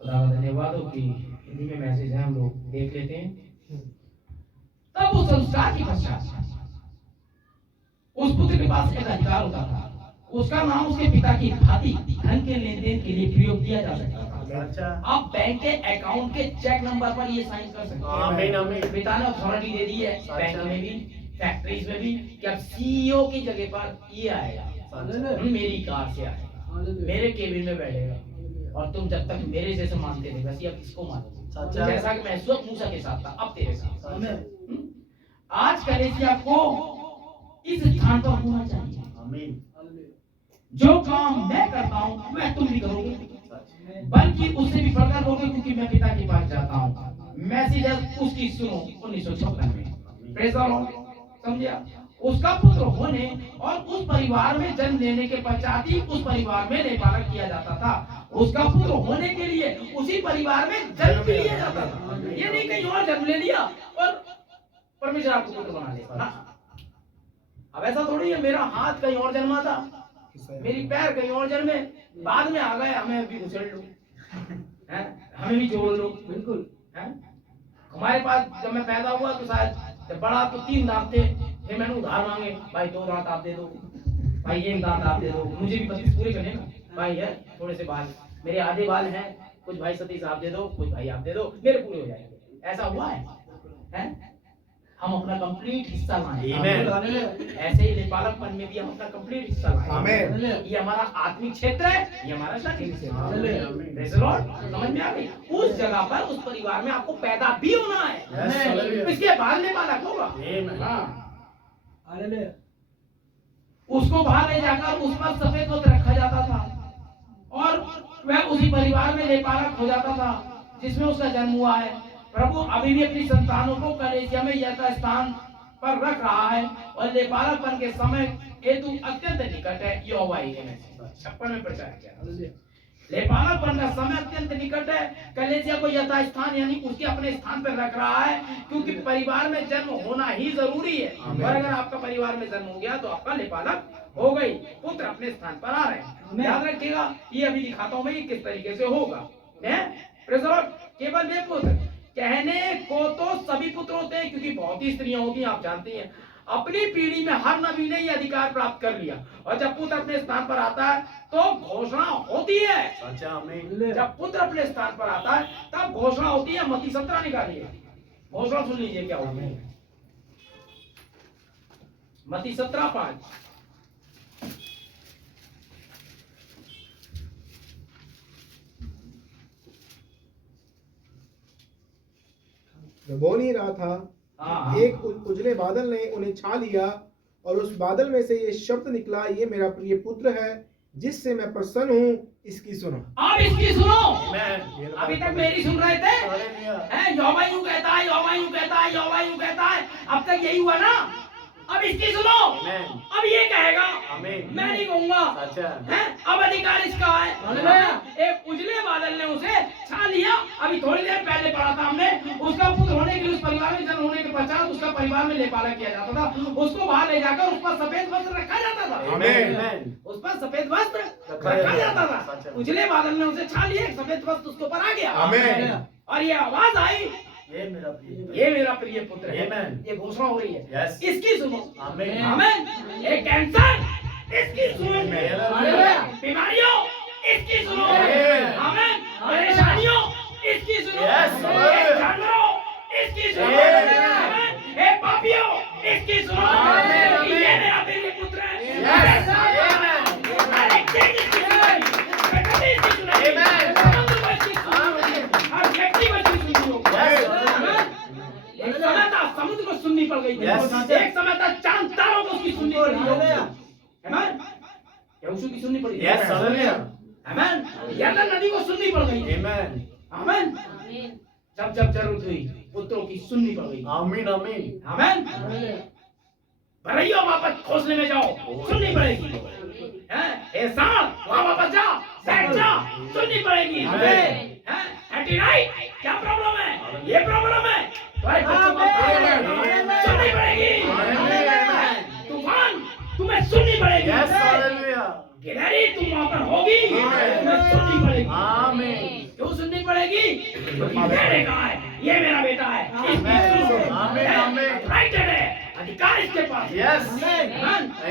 धन्यवाद हो कि हिंदी में मैसेज है, हम लोग देख लेते हैं। तब वो संस्कार की पश्चात उस पुत्र के पास एक अधिकार होता था, उसका नाम उसके पिता की भांति धन के लेन देन के लिए प्रयोग किया जा सकता था। अच्छा आप बैंक के अकाउंट के चेक नंबर पर ये साइन कर सकते हैं। आमीन आमीन। पिता ने अथॉरिटी दे दी है, बैंक में भी फैक्ट्रीज में भी, कि अब सीईओ की जगह पर ये आएगा, मेरी कार से आएगा, मेरे केबिन में बैठेगा, और तुम जब तक मेरे जैसे मानते थे वैसे अब किसको मानोगे, जैसा कि मैं इस वक्त मूसा के साथ था अब तेरे साथ। आज कलीसिया को इस स्थान पर होना चाहिए। आमीन। जो काम मैं करता हूँ वह तुम भी करोगे, बल्कि उससे भी बढ़कर करोगे, क्योंकि मैं पिता के पास जाता हूँ। मैसेज उसकी सुनो 1956 में। Praise the Lord. समझिया, उसका पुत्र होने और उस परिवार में जन्म लेने के पश्चात ही उस परिवार में लेपालक किया जाता था। उसका पुत्र होने के लिए उसी परिवार में जन्म भी लिया जाता था, ये नहीं कहीं और जन्म ले लिया और परमेश्वर आपको पुत्र बना लिया। अब ऐसा थोड़ी है मेरा हाथ कहीं और जन्मा था, मेरी पैर कहीं और जन्मे, बाद में आ गए, हमें भी उछल लो, हमें भी जोड़ लो। बिल्कुल है। हमारे पास जब मैं पैदा हुआ तो शायद जब बड़ा तो 3 दांत थे, फिर मैंने उधार मांगे, भाई 2 दांत आप दे दो, भाई 1 दांत आप दे दो, मुझे भी 32 पूरे करने ना भाई, है थोड़े से बाल, मेरे आधे बाल हैं, कुछ भाई सतीश आप दे दो, कुछ भाई आप दे दो, मेरे पूरे हो जाएंगे। ऐसा हुआ है? हम अपना कंप्लीट हिस्सा लाएं। ऐसे ही लेपालकपन में भी हम अपना कंप्लीट हिस्सा लाएं। ये हमारा आत्मिक क्षेत्र है, ये हमारा शारीरिक क्षेत्र है। Praise the Lord. समझ में आ गई? उस जगह पर उस परिवार में आपको पैदा भी होना है, इसके बाद लेपालक होगा। उसको बाहर ले जाकर उस पर सफेद वस्त्र रखा जाता था और वह उसी परिवार में लेपालक हो जाता था जिसमें उसका जन्म हुआ है। प्रभु अभी भी अपनी संतानों को कलीसिया में यथास्थान पर रख रहा है और लेपालकपन के समय हेतु अत्यंत निकट है। यहोवा यीरे में 56 में प्रचार किया। लेपालकपन का समय अत्यंत निकट है, कलीसिया को यथास्थान यानी उसके अपने स्थान पर रख रहा है, क्योंकि परिवार में जन्म होना ही जरूरी है। और अगर आपका परिवार में जन्म हो गया तो आपका लेपालक हो गई, पुत्र अपने स्थान पर आ रहे हैं। याद रखिएगा, ये अभी दिखाता हूं मैं किस तरीके से होगा। केवल वे पुत्र, कहने को तो सभी पुत्र होते हैं क्योंकि बहुत ही स्त्रियां होती हैं, आप जानते हैं। अपनी पीढ़ी में हर नबी ने यह अधिकार प्राप्त कर लिया और जब पुत्र अपने स्थान पर आता है तो घोषणा होती है। जब पुत्र अपने स्थान पर आता है तब घोषणा होती है। मत्ती 17 निकालिए, घोषणा सुन लीजिए क्या होती है। मत्ती 17:5। मैं बोल ही रहा था, एक उजले बादल ने उन्हें छा लिया और उस बादल में से ये शब्द निकला, ये मेरा प्रिय पुत्र है जिससे मैं प्रसन्न हूँ, इसकी सुनो। अब इसकी सुनो। अभी तक मेरी सुन रहे थे, यहोवा यूं कहता है, यहोवा यूं कहता है, यहोवा यूं कहता है। अब तक यही हुआ ना, अब इसकी सुनो। Amen. अब ये कहेगा Amen. मैं नहीं कहूंगा अच्छा। हैं, अब अधिकार इसका है। एक उजले बादल ने उसे छा लिया। अभी थोड़ी देर पहले पढ़ा था हमने, उसका पुत्र होने के लिए, उस परिवार में जन्म होने के पश्चात उसका परिवार में लेपाला किया जाता था। उसको बाहर ले जाकर उस पर सफेद वस्त्र रखा जाता था। Amen. उस पर सफेद वस्त्र रखा जाता था। उजले बादल ने उसे छा लिया, सफेद वस्त्र उसके ऊपर आ गया। आमीन। और ये आवाज आई, ये मेरा प्रिय। ये मेरा प्रिय पुत्र है। Amen. ये घोषणा हो रही है। Yes. इसकी सुनो। Amen. आमीन। ये कैंसर, इसकी सुनो। Amen. बीमारियों, इसकी सुनो। Amen. आमीन। परेशानियों, इसकी सुनो। Yes. ये जानवरों, इसकी सुनो। Amen. आमीन। ये पापियों, इसकी सुनो। Amen. ये मेरा प्रिय पुत्र है। Yes. Amen. हर एक चीज इसकी सुनाई। प्रकृति इसकी सुनाई। Amen. समुद्र को इसकी सुनाई। हर व्यक्ति को इसकी सुनाई। Yes. आमीन। एक समय था समुद्र को सुननी पड़ गई थी। Yes. एक समय था चांद तारों को उसकी सुननी पड़ी थी। आमीन। यहोशू की सुननी पड़ी थी। Yes. Hallelujah. आमीन। यरदन नदी को सुननी पड़ गई थी। Amen. आमीन। जब जब जरूरत हुई पुत्रों की सुननी पड़ गई। Amen. Amen. आमीन। भरैया वापस खोसने में जाओ, सुननी पड़ेगी। हैं? ए सांड, वहाँ वापस जा, बैठ जा, सुननी पड़ेगी। आमीन। हैं? एंटीनाइट, क्या प्रॉब्लम है? ये प्रॉब्लम है। तुम्हारे बच्चों को सुननी पड़ेगी। आमीन। तूफान, तुम्हें सुननी पड़ेगी। Yes. Hallelujah. गिलहरी तुम वहाँ पर होगी, आमीन। तुम्हें सुननी पड़ेगी। Amen. क्यों सुननी पड़ेगी? क्योंकि मैंने कहा है, ये मेरा बेटा है। इसकी सुनो। आमीन, आमीन। राइटेड है, अधिकार इसके पास है। Yes. आमीन।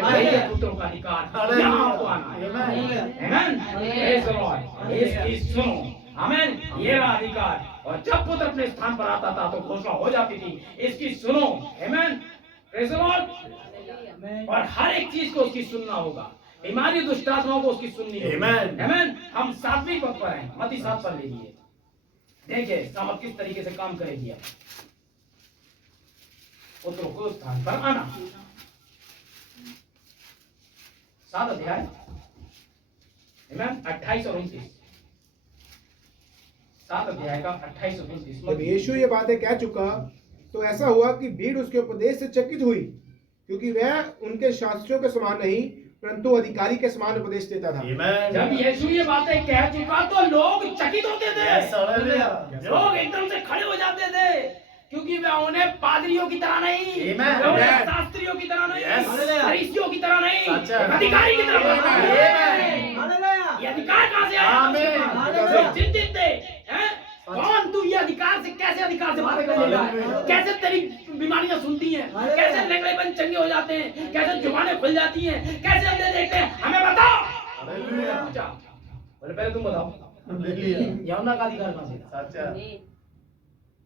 आमीन। ये पुत्रों का अधिकार Hallelujah. यहाँ आपको आना है। Amen. आमीन। Praise the Lord. इसकी सुनो। आमीन। ये रहा अधिकार। और जब पुत्र अपने स्थान पर आता था तो घोषणा हो जाती थी, इसकी सुनो। आमीन। Praise the Lord. और हर एक चीज को उसकी सुनना होगा। बीमारी दुष्टात्माओं को उसकी सुननी होगी। Amen. आमीन। हम 7वीं पद पर हैं, मत्ती 7 पर ले लीजिए। देखिए सामत किस तरीके से काम करेगी। अब पुत्रों को स्थान पर आना। 7 अध्याय, आमीन, 28 और 29। 7 अध्याय का 28 और 29। जब यीशु ये बातें कह चुका तो ऐसा हुआ कि भीड़ उसके उपदेश से चकित हुई, क्योंकि वह उनके शास्त्रियों के समान नहीं परंतु अधिकारी के समान उपदेश देता था। Amen. जब यीशु ये बातें कह चुका तो लोग चकित होते थे। Yes. Hallelujah. लोग एकदम से खड़े हो जाते थे, क्योंकि वह उन्हें पादरियों की तरह नहीं, Amen. वह उन्हें Amen. शास्त्रियों की तरह नहीं, Yes. फरीसियों की तरह नहीं, सच्चा। अधिकारी की तरह Amen. ये अधिकार कहाँ से आया? Amen. लोग चिंतित थे, हैं? कौन तू ये अधिकार से, कैसे अधिकार से बातें कर लेगा? कैसे तेरी बीमारियां सुनती हैं? कैसे लंगड़ेपन चंगे हो जाते हैं? कैसे जुबानें खुल जाती हैं? कैसे अंधे देखते हैं? हमें बताओ। Hallelujah. पूछा, बोले पहले तुम बताओ, Hallelujah. यमुना का अधिकार कहाँ से था? सच्चा।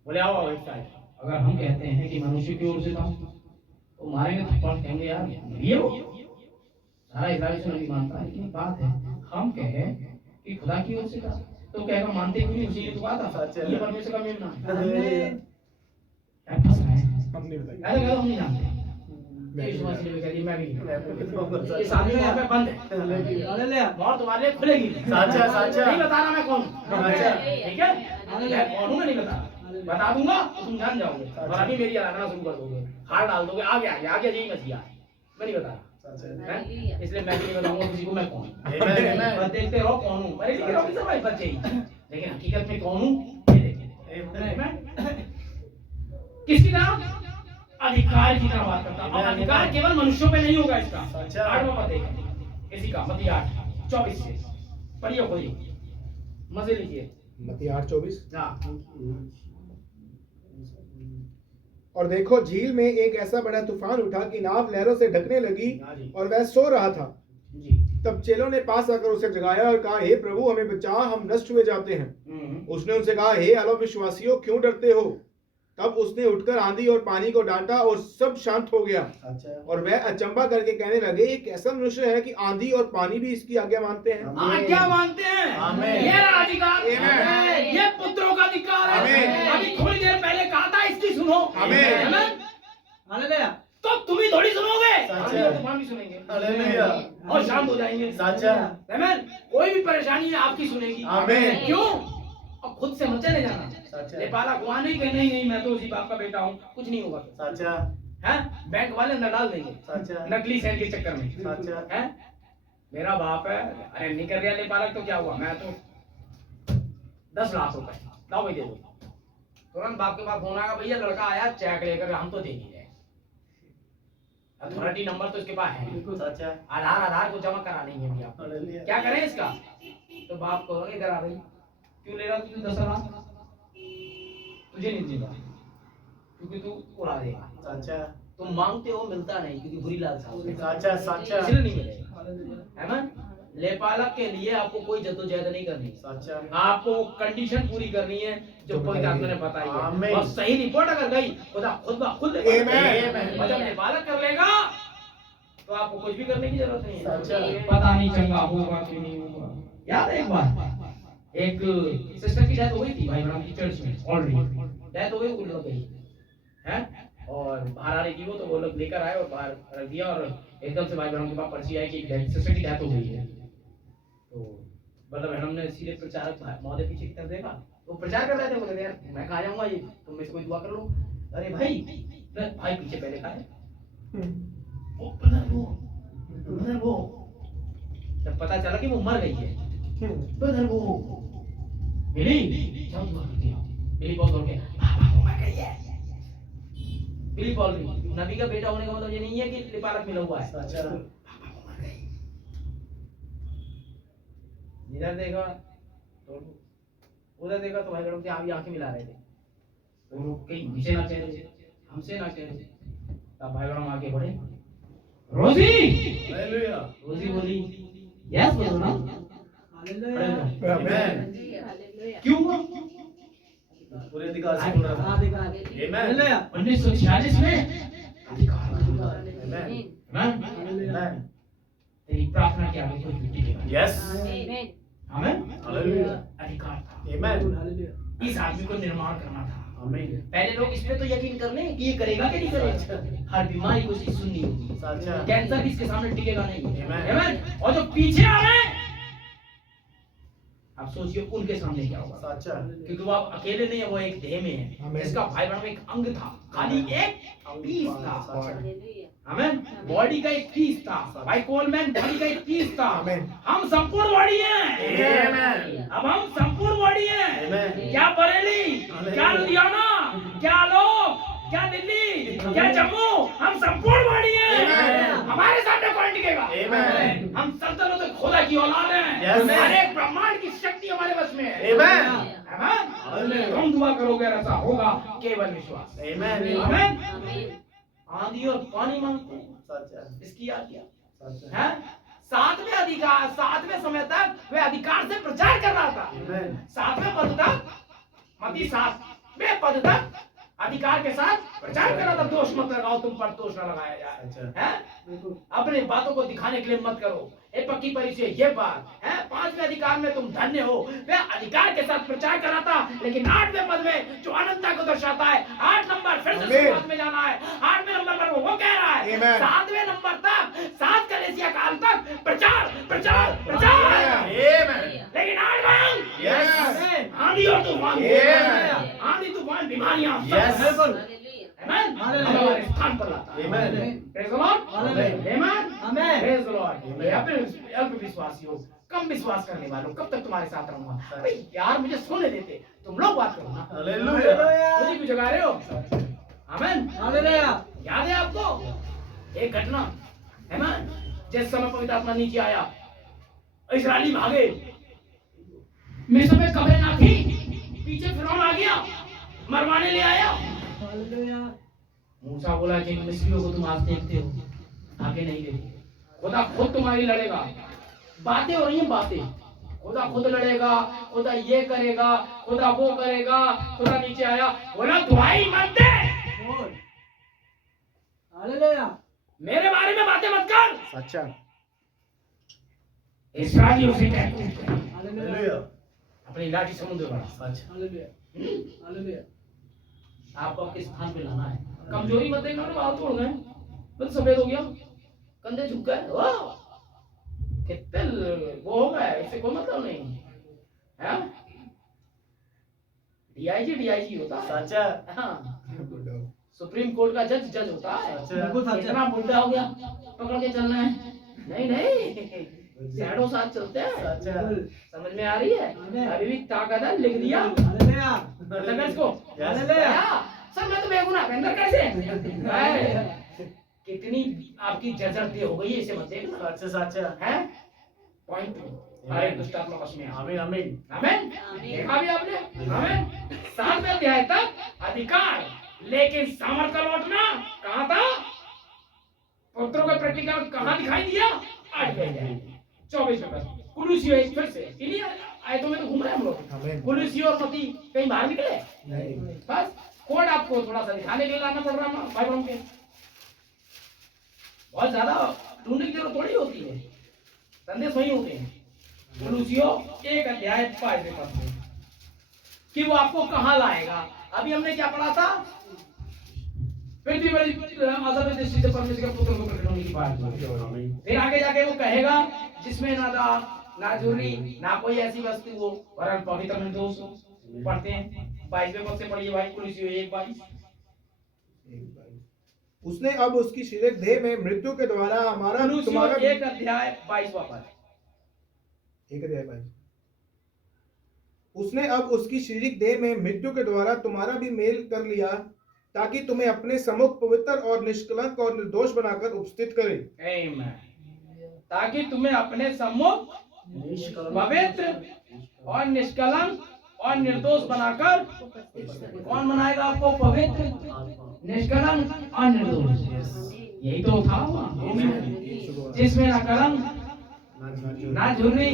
बोले आओ एक साइड। अगर हम कहते हैं कि मनुष्य की ओर से था तो मारेंगे थप्पड़, कहेंगे यार ये हो। सारा इजराइल से नहीं मानता है कि बात है। हम कहें कि खुदा की ओर से था तो कहेगा मानते क्यों नहीं, उसी ने तो कहा था ये परमेश्वर का मेमना है। यार फंस रहे हैं। हम नहीं बताइए। ऐसा कहो हम नहीं जानते। यीशु मसीह ने कह दिया मैं भी नहीं। इस आदमी को में बंद है। और तुम्हारे लिए खुलेगी। सच्चा, सच्चा। नहीं बता रहा मैं कौन हूँ। अच्छा। ठीक है, मैं कौन हूँ मैं नहीं बता रहा। बता दूंगा तो तुम जान जाओगे और अभी मेरी आराधना शुरू कर दोगे, हार डाल दोगे। आगे आगे आगे यही मसीहा है, मैं नहीं बता रहा। हैं? इसलिए मैं भी नहीं बताऊंगा किसी को मैं कौन हूँ। Amen, amen. बस देखते रहो कौन हूँ। अरे ठीक है ऑफिसर भाई बच्चे ही, लेकिन हकीकत में कौन हूँ ये देखिए। Amen. किसकी तरह? अधिकार की तरह बात करता हूँ। और अधिकार केवल मनुष्यों पे नहीं होगा इसका। अच्छा। 8वां पद देखिए इसी का, मत्ती 8:24 से पढ़िए खोलिए, मजे लीजिए। मत्ती 8:24। हाँ। और देखो झील में एक ऐसा बड़ा तूफान उठा कि नाव लहरों से ढकने लगी और वह सो रहा था। जी। तब चेलों ने पास आकर उसे जगाया और कहा, हे प्रभु हमें बचा, हम नष्ट हुए जाते हैं। उसने उनसे कहा, हे अल्पविश्वासियों क्यों डरते हो? तब उसने उठकर आंधी और पानी को डांटा और सब शांत हो गया। अच्छा। और वह अचंभा करके कहने लगे, ये कैसा मनुष्य है कि आंधी और पानी भी इसकी आज्ञा मानते हैं। आज्ञा मानते हैं। आमीन। ये रहा अधिकार। आमीन। ये पुत्रों का अधिकार है। आमीन। अभी थोड़ी देर पहले कहा था इसकी सुनो। आमीन। आमीन। तो तुम ही थोड़ी सुनोगे, सच्चा। हम तूफान भी सुनेंगे Hallelujah. और शांत हो जाएंगे। सच्चा। आमीन। कोई भी परेशानी है आपकी सुनेगी। आमीन। क्यों? अब खुद से मत चले जाना। सच्चा। नेपाला गुआ नहीं कि नहीं नहीं मैं तो उसी बाप का बेटा हूँ, कुछ नहीं होगा। सच्चा। हैं? बैंक वाले न डाल देंगे सच्चा नकली शहर के चक्कर में, सच्चा हैं? मेरा बाप है, अरे नहीं कर रहा नेपालक तो क्या हुआ, मैं तो 10 लाख रुपए लाओ भाई दे दो, तुरंत बाप के पास फोन आएगा, भैया लड़का आया चेक लेकर, हम तो दे नहीं रहे, अथॉरिटी नंबर तो इसके पास है, सच्चा आधार को जमा करा नहीं है भैया, हालेलुया क्या करें इसका? तो बाप को इधर आ भाई, क्यों ले रहा तू 10 लाख? तुझे नहीं देगा क्योंकि तू उड़ा देगा, सच्चा तुम मांगते हो मिलता नहीं क्योंकि बुरी लालसा होती है, सच्चा सच्चा इसलिए नहीं मिलेगा, है ना? लेपालक के लिए आपको कोई जद्दोजहद नहीं करनी, सच्चा आपको कंडीशन पूरी करनी है जो पवित्र आत्मा ने बताई है, आमीन। और सही रिपोर्ट अगर गई खुदा खुद ब खुद आमीन। और जब लेपालक कर लेगा तो आपको कुछ भी करने की जरूरत नहीं सच्चा। है, पता नहीं चंगा होगा कि नहीं होगा। याद है एक बार एक सिस्टर की डेथ हो गई थी भाई ब्रह्म की चर्च में, ऑलरेडी डेथ हो गई, वो लोग गई है और बाहर आ रही थी वो, तो वो लोग लेकर आए और बाहर रख दिया, और एकदम से भाई ब्रह्म के पास पर्ची आई कि सिस्टर की डेथ हो गई है, तो मतलब मैडम ने सीधे प्रचारक महोदय पीछे की तरफ देखा, वो प्रचार कर रहे थे, बोले यार मैं कहा जाऊंगा, ये तुम इसको दुआ कर लो, अरे भाई भाई पीछे पहले कहा है वो ब्रदर वो जब पता चला कि वो मर गई है, ब्रदर वो मिली जाओ दुआ कर दिया, मिली बहुत दौड़ के पापा वो मर गई है, मिली बोल रही नबी का बेटा होने का मतलब ये नहीं है कि लिपालक मिला हुआ है, सच्चा पापा वो मर गई, इधर देखा तो उधर देखा तो भाई लोग के आगे आंखें मिला रहे थे, वो लोग कहीं मुझे ना कह रहे थे, हमसे ना कह रहे थे, तब भाई बहन आगे बढ़े, रोजी हालेलुया रोजी बोली यस बोलो ना, आमेन क्यों हुआ? पूरे अधिकार से बोल रहा था आमेन 1946 में अधिकार आमेन आमेन, तेरी प्रार्थना के आगे कोई झुकी नहीं, यस आमेन, हालेलुया अधिकार था, आमेन इस आदमी को निर्माण करना था, आमीन पहले लोग इस पे तो यकीन कर लें कि ये करेगा कि नहीं करेगा, हर बीमारी को इसकी सुननी होगी, सच्चा कैंसर भी इसके सामने टिकेगा नहीं, Amen. Amen? और जो पीछे आ रहे हैं आप सोचिए उनके सामने क्या होगा, सच्चा क्योंकि वो अब अकेले नहीं है, वो एक देह में है, Amen. जिसका भाई बहन में एक अंग था, खाली एक पीस था, आमेन, बॉडी का एक पीस था, भाई कोलमैन बॉडी का एक पीस था, Amen. हम संपूर्ण बॉडी हैं, आमेन अब हम संपूर्ण बॉडी हैं, Amen. क्या बरेली, क्या लुधियाना, क्या लोग, क्या दिल्ली, क्या जम्मू, हम संपूर्ण बॉडी हैं, Amen. हमारे सामने कौन टिकेगा, Amen. हम सल्तनत खुदा की औलाद हैं, Yes. हर एक ब्रह्मांड की शक्ति हमारे बस में है, Amen. आमेन, Amen. तुम दुआ करोगे ऐसा होगा, केवल विश्वास, आमेन आमेन, आंधी और पानी मांगते हैं, सच्चा इसकी आज्ञा सच्चा है, सातवें अधिकार, सातवें समय तक वे अधिकार से प्रचार कर रहा था, आमेन सातवें पद तक, मत्ती 7वें पद तक अधिकार के साथ प्रचार कर रहा था, दोष मत लगाओ, तुम पर दोष न लगाया जाए, अच्छा हैं? अपने बातों को दिखाने के लिए मत करो, ए पक्की परिचय ये बात है, 5वें अधिकार में तुम धन्य हो, वे अधिकार के साथ प्रचार कर रहा था, लेकिन 8वें पद में जो अनंतता को दर्शाता है, 8 नंबर फिर से Amen. शुरुआत में जाना है, 8वें नंबर पर वो कह रहा है, Amen. 7वें नंबर तक, 7 कलीसिया काल तक प्रचार प्रचार प्रचार, आमेन लेकिन आज बंद, यस आंधी और तूफान, Amen. आंधी तूफान बीमारियां Yes. सब, आमेन, हमारे स्थान पर लाता है, Amen. Praise the Lord, Amen. Amen, praise the Lord, Amen. अल्प विश्वासियों, कम विश्वास करने वालों, कब तक तुम्हारे साथ रहूंगा, भाई यार मुझे सोने देते, तुम लोग बात करो ना, हालेलुया मुझे क्यों जगा रहे हो, आमेन, हालेलुया याद है आपको एक घटना, आमेन, जिस समय पवित्र आत्मा नीचे आया, इस्राएली भागे, मिस्र में कब्रें ना थी, पीछे फिरौन आ गया, मरवाने ले आया, मूसा बोला जिन मिस्रियों को तुम आज देखते हो आगे नहीं देखते, खुदा खुद तुम्हारी लड़ेगा, बातें हो रही हैं बातें, खुदा खुद लड़ेगा, खुदा ये करेगा, खुदा वो करेगा, खुदा नीचे आया, बोला दुआई मत दे, मेरे बारे में बातें मत कर, सच्चा इस्राएलियों से कहते हालेलुया अपनी लाठी समुद्र बना, सच आपको आपके स्थान पे लाना है, कमजोरी मत देखना, बाल तोड़ गए, बस सफेद हो गया, कंधे झुक गए, कितने वो हो गए, इससे कोई मतलब नहीं है, डीआईजी होता है, सच्चा हाँ, सुप्रीम कोर्ट का जज जज होता है। बिल्कुल सच है। इतना बुढ़ा हो गया पकड़ के चलना है? नहीं नहीं, शैडो साथ चलते हैं। सच है। समझ में आ रही है? अभी भी ताकत है, लिख दिया अंदर इसको। सर मैं तो बेगुनाह, अंदर कैसे? कितनी आपकी जजर दे हो गई है, इसे मत देखना। सच है। पॉइंट अरे दुष्टात्मा वश में। आमीन आमीन आमीन। देखा भी आपने? आमीन। 7वें अध्याय तक अधिकार, लेकिन सामर्थ्य लौटना कहाँ था? पुत्रों का प्रैक्टिकल कहाँ दिखाई दिया? 8वें अध्याय 24वें पद। कुलुसियों एक फिर से इन्हीं आयतों में तो घूम रहे हैं हम लोग। कुलुसियों और मती कहीं बाहर निकले नहीं। बस कोड आपको थोड़ा सा दिखाने के लिए लाना पड़ रहा है भाई बहन के। बहुत ज्यादा ढूंढने की जरूरत थोड़ी होती है, संदेश वही होते हैं। कुलुसियों 1 अध्याय 5वें पद में कि वो आपको कहाँ लाएगा। अभी हमने क्या पढ़ा था? पृथ्वी बड़ी अजब दृष्टि से परमेश्वर के पुत्र को प्रकट होने की बात। फिर आगे जाके वो कहेगा जिसमें ना दाग ना झुर्री ना कोई ऐसी वस्तु हो वरन पवित्र निर्दोष हो। पढ़ते हैं 22वें पद से पढ़िए भाई, कुलुसियों 1:22। उसने अब उसकी शारीरिक देह में मृत्यु के द्वारा हमारा तुम्हारा 1 अध्याय 22वां पद। 1 अध्याय 22। उसने अब उसकी शारीरिक देह में मृत्यु के द्वारा तुम्हारा भी मेल कर लिया, ताकि तुम्हें अपने सम्मुख पवित्र और निष्कलंक और निर्दोष बनाकर उपस्थित करे। आमीन। ताकि तुम्हें अपने सम्मुख पवित्र और निष्कलंक और निर्दोष बनाकर, कौन बनाएगा आपको पवित्र, निष्कलंक और निर्दोष? यही तो था जिसमें ना कलंक ना झुर्री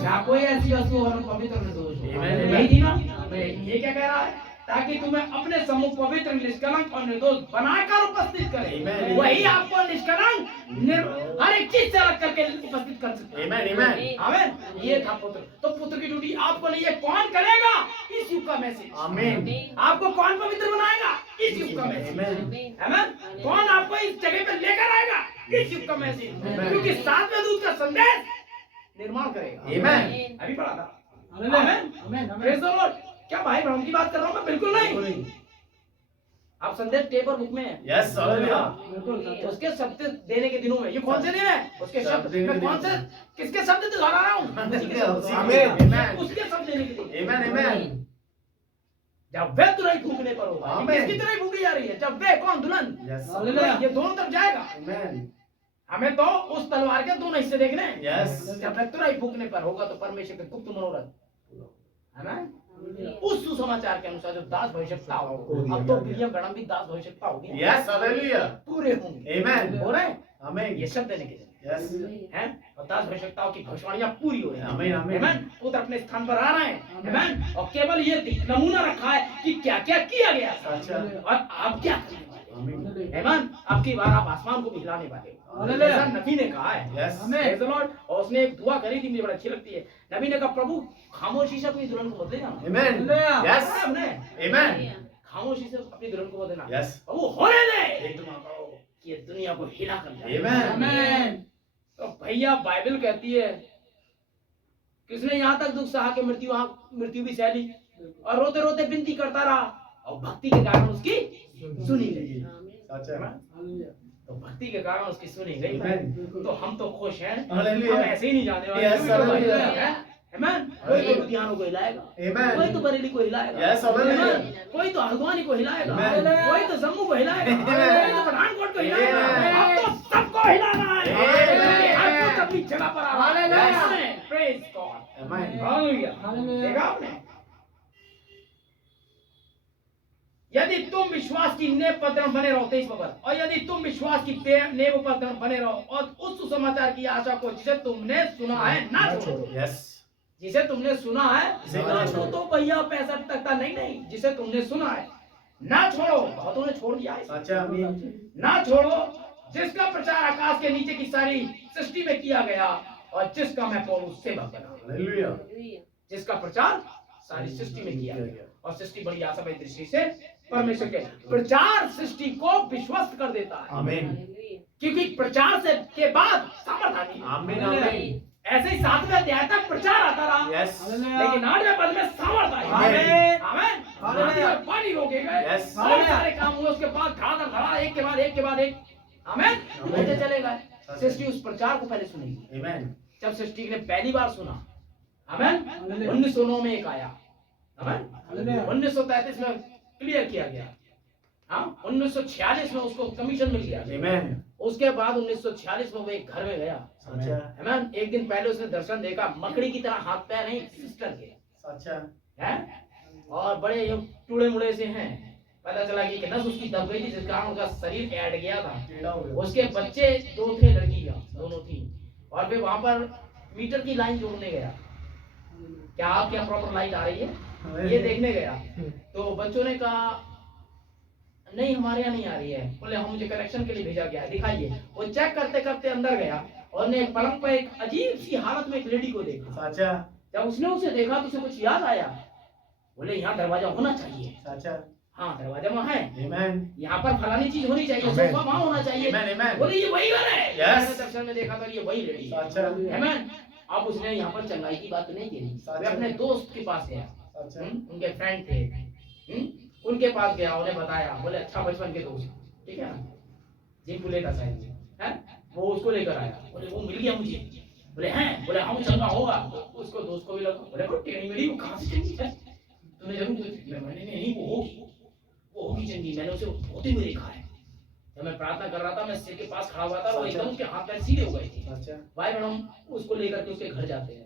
ना कोई ऐसी वस्तु और पवित्र निर्दोष। यही थी ना? ये क्या कह रहा है? ताकि तुम्हें अपने सम्मुख पवित्र निष्कलंक और निर्दोष बनाकर उपस्थित करे। वही आपको निष्कलंक हर एक चीज से अलग करके उपस्थित कर सकते हैं। आमीन। ये था पुत्र। तो पुत्र की ड्यूटी आपको नहीं है। कौन करेगा? इस युग का मैसेज। आमीन। आपको कौन पवित्र बनाएगा? इस युग का मैसेज। आमीन। कौन आपको इस जगह पे लेकर आएगा? इस युग का मैसेज। क्योंकि 7वें दूत का संदेश निर्माण करेगा। आमीन। अभी पढ़ा था। आमीन। Praise the Lord. क्या भाई ब्रह्म की बात कर रहा हूँ मैं? बिल्कुल नहीं। आप संदेश टेप और बुक में है। Yes hallelujah. उसके शब्द देने के दिनों में ये कौन से दिन है? उसके शब्द मैं कौन से किसके शब्द दोहरा रहा हूँ? आमीन। उसके शब्द देने के दिन। आमीन आमीन। जब वे तुरई फूकने पर होगा। आमीन। किसकी तुरई फूकी जा रही है? जब वे कौन? दुल्हन। Yes hallelujah. ये दोनों तरफ जाएगा। आमीन। हमें तो उस तलवार के दोनों हिस्से देखने हैं। यस। जब वे तुरई फूकने पर होगा तो परमेश्वर के गुप्त मनोरथ, है ना? उस सुसमाचार के अनुसार जो दास भविष्यता हो, अब तो विलियम गणम भी दास भविष्यता हो गया। Yes hallelujah. पूरे होंगे। आमीन। हो रहे हैं? आमीन। ये शब्द देने के लिए यस हैं और दास भविष्यताओं की भविष्यवाणियां पूरी हो रही हैं। आमीन आमीन। आमीन। पुत्र अपने स्थान पर आ रहे हैं। आमीन। और केवल ये नमूना रखा है कि क्या क्या किया गया था अच्छा। और आप क्या करने वाले। आमीन। आमीन। अब की बार आप आसमान को भी हिलाने वाले हो। जैसा नबी ने कहा है। यस। Praise the Lord. और उसने एक दुआ करी थी, मुझे बड़ी अच्छी लगती है। नबी ने कहा प्रभु खामोशी से अपनी दुल्हन को मत ले जाना। आमीन। यस आमीन। खामोशी से अपनी दुल्हन को मत देना। यस। और वो होने दे एक दुआ करो कि ये दुनिया को हिला कर जाए। आमीन। तो भैया बाइबल कहती है किसने यहाँ तक दुख सहा के मृत्यु भी सह ली और रोते रोते विनती करता रहा और भक्ति के कारण उसकी सुनी गई। सच है। तो भक्ति के कारण उसकी सुनी गई। आमीन। तो हम तो खुश हैं। हालेलुया। हम ऐसे ही नहीं जाने वाले। Yes, hallelujah. आमीन। कोई तो लुधियानों को हिलाएगा, आमीन। कोई तो बरेली को हिलाएगा, यस, हालेलुया। आमीन। कोई तो हल्द्वानी को हिलाएगा, आमीन। कोई तो जम्मू को हिलाएगा, आमीन। कोई तो पठानकोट को हिलाएगा। आमीन। अब तो सबको हिलाना है। आमीन। हर कोई अपनी जगह पर आ रहा है। हालेलुया। Praise God. आमीन। हालेलुया। देखा आपने? यदि तुम विश्वास की नेव पर दृढ़ बने रहो 23 पद, और यदि तुम विश्वास की नेव पर दृढ़ बने रहो और उस सुसमाचार की आशा को जिसे तुमने सुना है ना छोड़ो। यस। जिसे तुमने सुना है जिसे ना तो छोड़ो। तो भैया 65 तक का नहीं, जिसे तुमने सुना है ना छोड़ो। बहुतों ने छोड़ दिया है। सच है। आमीन। ना छोड़ो जिसका प्रचार आकाश के नीचे की सारी सृष्टि में किया गया और जिसका मैं पौलुस सेवक बना। हालेलुया। जिसका प्रचार सारी सृष्टि में किया गया और सृष्टि बड़ी आशावादी दृष्टि से परमेश्वर के प्रचार सृष्टि को विश्वस्त कर देता है। आमीन। क्योंकि प्रचार से के बाद सामर्थ आनी। आमीन आमीन। ऐसे ही 7वें अध्याय तक प्रचार आता रहा, यस। लेकिन 8वें पद में सामर्थ आई। आमीन। आमीन। नदी में पानी रोके गए, Yes. बहुत सारे काम हुए, उसके बाद धड़ा एक के बाद एक, आमेन, होते चले गए। सृष्टि उस प्रचार को पहले सुनेगी। Amen. जब सृष्टि ने पहली बार सुना, आमेन, 1909 में एक आया, आमेन, 1933 में क्लियर किया गया, हाँ, 1946 में उसको कमीशन मिल गया। Amen. उसके बाद 1946 में वो एक घर में गया, सच्चा आमेन। एक दिन पहले उसने दर्शन देखा, मकड़ी की तरह हाथ पैर नहीं, सिस्टर के सच्चा हैं, और बड़े ये टुड़े मुड़े से हैं। पता चला कि एक नस उसकी दब गई थी, जिस कारण उसका शरीर ऐड गया था। टेढ़ा हो गया। उसके बच्चे 2 थे, लड़कियां दोनों थी, और फिर वहां पर मीटर की लाइन जोड़ने गया, क्या प्रॉपर लाइट आ रही है ये देखने गया। तो बच्चों ने कहा नहीं हमारे यहाँ नहीं आ रही है। बोले हम मुझे कनेक्शन के लिए भेजा गया है, दिखाइए। वो चेक करते करते अंदर गया और ने पलंग पर एक अजीब सी हालत में एक लेडी को देखा। सच्चा जब उसने उसे देखा तो उसे कुछ याद आया। बोले यहाँ दरवाजा होना चाहिए। सच्चा हाँ दरवाजा वहाँ है, Amen. यहाँ पर फलानी चीज होनी चाहिए, सोफा वहाँ होना चाहिए। Amen, amen. बोले ये वही घर है। Yes. मैंने दर्शन में देखा था, ये वही लेडी है। सच्चा आमेन। अब उसने यहाँ पर चंगाई की बात नहीं की, सच वे अपने दोस्त के पास गया, सच्चा उनके फ्रेंड थे, उनके पास गया, उन्हें बताया। बोले अच्छा बचपन के दोस्त, ठीक है ना, जिनपुले का साइड है, वो उसको लेकर आया। बोले वो मिल गया मुझे। बोले हैं, बोले हम चंगा होगा। उसको दोस्त को भी लगा, बोले वो टेढ़ी मेढ़ी वो कहाँ से चंगी है, तूने जरूर देखी। मैंने नहीं, वो होगी चंगी, मैंने उसे होते हुए देखा है। जब मैं प्रार्थना कर रहा था, मैं सिर के पास खड़ा हुआ था, वो एकदम उसके हाथ पैर सीधे हो गए थे। सच्चा भाई मैडम उसको लेकर के उसके घर जाते हैं,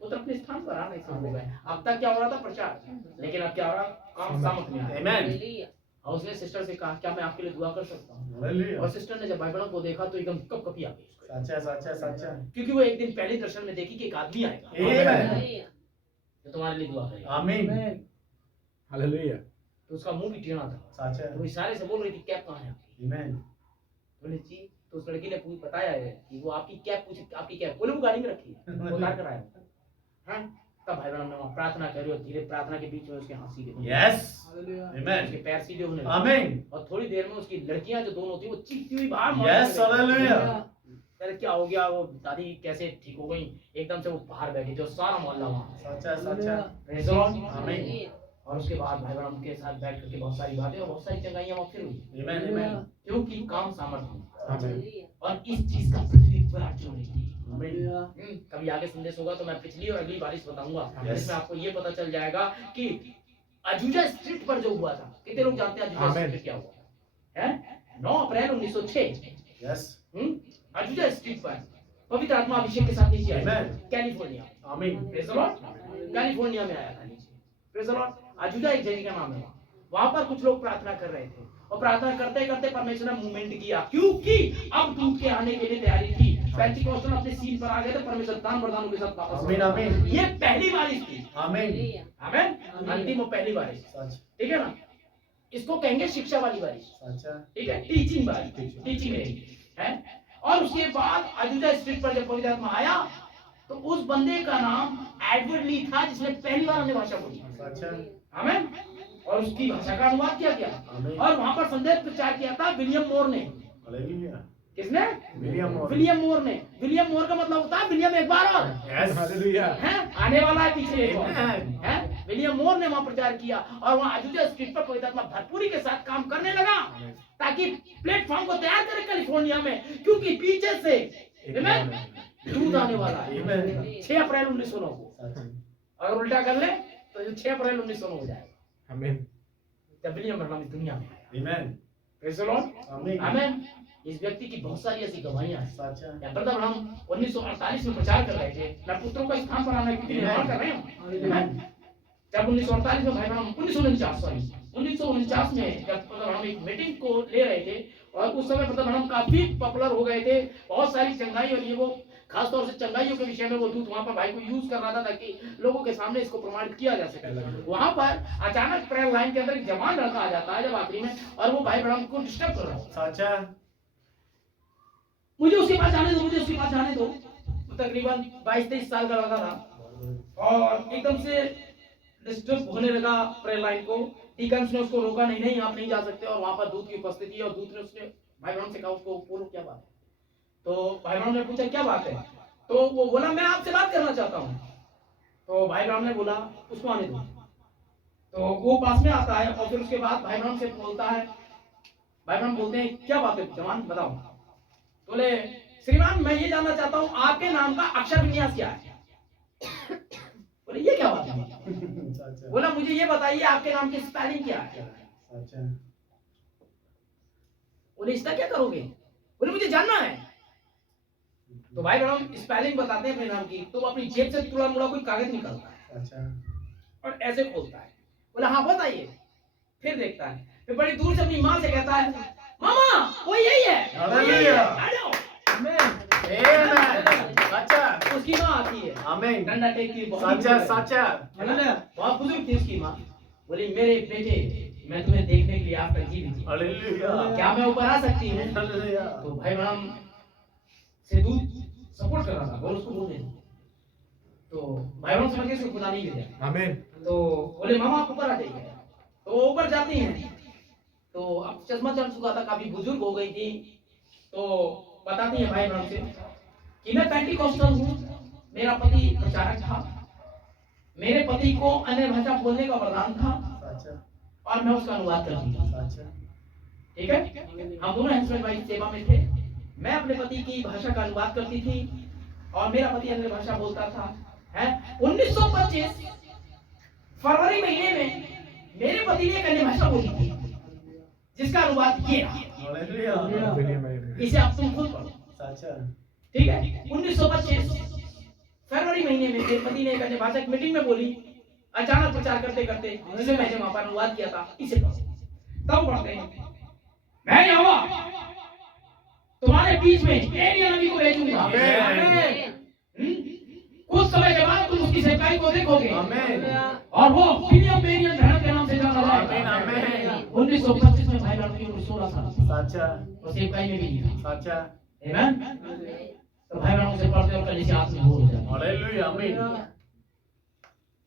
पुत्र अपने स्थान पर आने से हो गए। अब तक क्या हो रहा था प्रचार, लेकिन अब क्या हो रहा, काम सामत में आया। Amen. और उसने सिस्टर से कहा क्या मैं आपके लिए दुआ कर सकता हूँ। Hallelujah. और सिस्टर ने जब भाई बहन को देखा तो एकदम कपकपी आ गई उसको, सच्चा सच्चा सच्चा क्योंकि वो एक दिन पहले दर्शन में देखी कि एक आदमी आएगा Amen. जो तुम्हारे लिए दुआ करेगा। Amen. हालेलुया। तो उसका मुंह भी टेढ़ा था, सच्चा तो इशारे से बोल रही थी कैप कहाँ है आपकी। Amen. बोले जी, तो उस लड़की ने बताया है कि वो आपकी कैप पूछी, आपकी कैप, बोले वो गाड़ी में रखी है, वो उतार कर आया। हाँ, तब भाई बहन ने वहाँ प्रार्थना करी और धीरे प्रार्थना के बीच में उसके हाथ सीधे होने लगे। Yes. उसके Amen. पैर सीधे होने लगे। Amen. और थोड़ी देर में उसकी लड़कियां जो दोनों थी वो चीखती हुई बाहर Yes. Hallelujah. अरे क्या हो गया, वो दादी कैसे ठीक हो गई, एकदम से वो बाहर बैठी थी और सारा मोहल्ला वहाँ। सच्चा सच्चा Praise the Lord. Amen. और उसके बाद भाई बहन के साथ बैठ करके बहुत सारी बातें और बहुत सारी चंगाइयाँ वहाँ फिर हुई, Amen. Amen. क्योंकि काम सामर्थ्य आमीन। और इस चीज का पृथ्वी पर आचरण थी। Amen. कभी आगे संदेश होगा तो मैं पिछली और अगली बारिश बताऊंगा, Yes. इसमें आपको ये पता चल जाएगा कि अजूजा स्ट्रीट पर जो हुआ था, कितने लोग जानते हैं अजूजा Amen. स्ट्रीट क्या हुआ है? 9 अप्रैल 1906 Yes. अजूजा स्ट्रीट पर पवित्र आत्मा अभिषेक के साथ नीचे आया, Amen. California. Amen. Praise the Lord. California में आया था नीचे। Praise the Lord. अजूजा एक जगह का नाम है। वहां पर कुछ लोग प्रार्थना कर रहे थे और प्रार्थना करते करते परमेश्वर ने मूवमेंट किया, क्योंकि अब दूत के आने के लिए तैयारी थी। पेंटिकोस्टल अपने सीन पर आ गए थे, परमेश्वर दान वरदानों के साथ वापस Amen. Amen. ये पहली बारिश थी। Amen. आमीन। अंतिम और पहली बारिश, सच ठीक है ना, इसको कहेंगे शिक्षा वाली बारिश, सच्चा ठीक है, टीचिंग बारिश, टीचिंग रहेगी, है। और उसके बाद अजूजा स्ट्रीट पर जब पवित्र आत्मा आया तो उस बंदे का नाम एडवर्ड ली था, जिसने पहली बार अन्य भाषा बोली। सच्चा आमीन। और उसकी भाषा का अनुवाद किया गया आमीन। और वहां पर संदेश प्रचार किया था विलियम मोर ने। हालेलुया किसने? विलियम मोर। विलियम मोर ने। विलियम मोर का मतलब होता है विलियम एक बार और, यस हालेलुया। है, आने वाला है पीछे एक और, Amen. है। विलियम मोर ने वहां प्रचार किया और वहां अजूजा स्ट्रीट पर पवित्र आत्मा भरपूरी के साथ काम करने लगा ताकि प्लेटफॉर्म को तैयार करे कैलिफोर्निया में, क्योंकि पीछे से आमीन, दूध आने वाला है। Amen. 6 अप्रैल 1909 को, सच अगर उल्टा कर ले तो 6 अप्रैल 1909 हो जाएगा आमीन। जब विलियम ब्रैनम इस दुनिया में आया। आमीन प्रेज़ द लॉर्ड। आमीन आमीन। इस व्यक्ति की बहुत सारी ऐसी गवाहियां हैं। सच्चा ब्रदर हम 1948 में प्रचार कर रहे थे, मैं पुत्रों का स्थान पर आने की निर्माण कर रहे हूँ। आमीन। जब 1948 में भाई बहन 1949 में जब ब्रदर हम एक मीटिंग को ले रहे थे और उस समय ब्रदर हम काफी पॉपुलर हो गए थे, बहुत सारी चंगाई और ये वो खास तौर से चंगाइयों के विषय में वो दूत वहां पर भाई को यूज कर रहा था ताकि लोगों के सामने इसको प्रमाणित किया जा सके। वहां पर अचानक प्रेयर लाइन के अंदर एक जवान लड़का आ जाता है जब आखिरी में, और वो भाई बहन को डिस्टर्ब कर रहा है। सच्चा मुझे उसके पास जाने दो, मुझे उसके पास जाने दो। तो तकरीबन 22-23 साल का लड़का था और एकदम से डिस्टर्ब होने लगा प्रेयर लाइन को। डीकन्स ने उसको रोका, नहीं नहीं आप नहीं जा सकते, और वहां पर दूत की उपस्थिति है और दूत ने उसने भाई बहन से कहा उसको बोलो क्या बात है। तो भाई बहन ने पूछा क्या बात है, तो वो बोला मैं आपसे बात करना चाहता हूँ। तो भाई बहन ने बोला उसको आने दो। तो वो पास में आता है और फिर उसके बाद भाई ब्रह्म से बोलता है। भाई ब्रह्म बोलते हैं क्या बात है जवान बताओ। बोले श्रीमान मैं ये जानना चाहता हूँ आपके नाम का अक्षर विन्यास क्या है। बोले ये क्या बात है। बोला मुझे ये बताइए आपके नाम की स्पेलिंग क्या है। बोले इसका क्या करोगे। बोले मुझे जानना है। तो भाई ब्रह्म स्पेलिंग बताते हैं अपने नाम की। तो अपनी जेब से थोड़ा मोड़ा कोई कागज निकालता है और ऐसे खोलता है। बोला हाँ बताइए। फिर देखता है फिर बड़ी दूर से अपनी माँ से कहता है मामा वो यही है आ जाओ। उसकी माँ आती है डंडा टेकती है। बहुत बुजुर्ग थी उसकी माँ। बोली मेरे बेटे मैं तुम्हें देखने के लिए आप तक जी थी क्या मैं ऊपर आ सकती हूँ। तो भाई ब्रह्म से दूध सपोर्ट कर रहा था और उसको बोलने तो भाई ब्रह्म समझ के उसको खुदा नहीं भेजा। आमीन। तो बोले मामा आप ऊपर आ जाइए। तो ऊपर जाती हैं तो अब चश्मा चढ़ चुका था काफी बुजुर्ग हो गई थी। तो बताती है भाई ब्रह्म से कि मैं पेंटिकॉस्टल हूँ। मेरा पति प्रचारक था। मेरे पति को अन्य भाषा बोलने का वरदान था और मैं उसका अनुवाद करती थी। ठीक है हम दोनों हस्बैंड वाइफ सेवा में थे। मैं अपने पति की भाषा का अनुवाद करती थी और मेरा पति अन्य भाषा बोलता था। है 1925 फरवरी महीने में मेरे पति ने एक अन्य भाषा बोली थी जिसका अनुवाद ये रहा। इसे आप तुम खुद पढ़ो। ठीक है 1925 फरवरी महीने में मेरे पति ने एक अन्य भाषा की मीटिंग में बोली। अचानक प्रचार करते करते जिसे मैंने वहां पर अनुवाद किया था इसे पढ़ो। तब पढ़ते हैं मैं यहोवा तुम्हारे बीच में एलिया नबी को भेजूंगा। कुछ समय के बाद तुम उसकी सेवकाई को देखोगे और वो विलियम मेरियन धर्म के नाम से जाना जाएगा। 1925 में भाई ब्रह्म की उम्र 16 साल और सेवकाई में भी नहीं था। आमीन। तो भाई ब्रह्म से पढ़ते और कल से आत्मा हो जाए।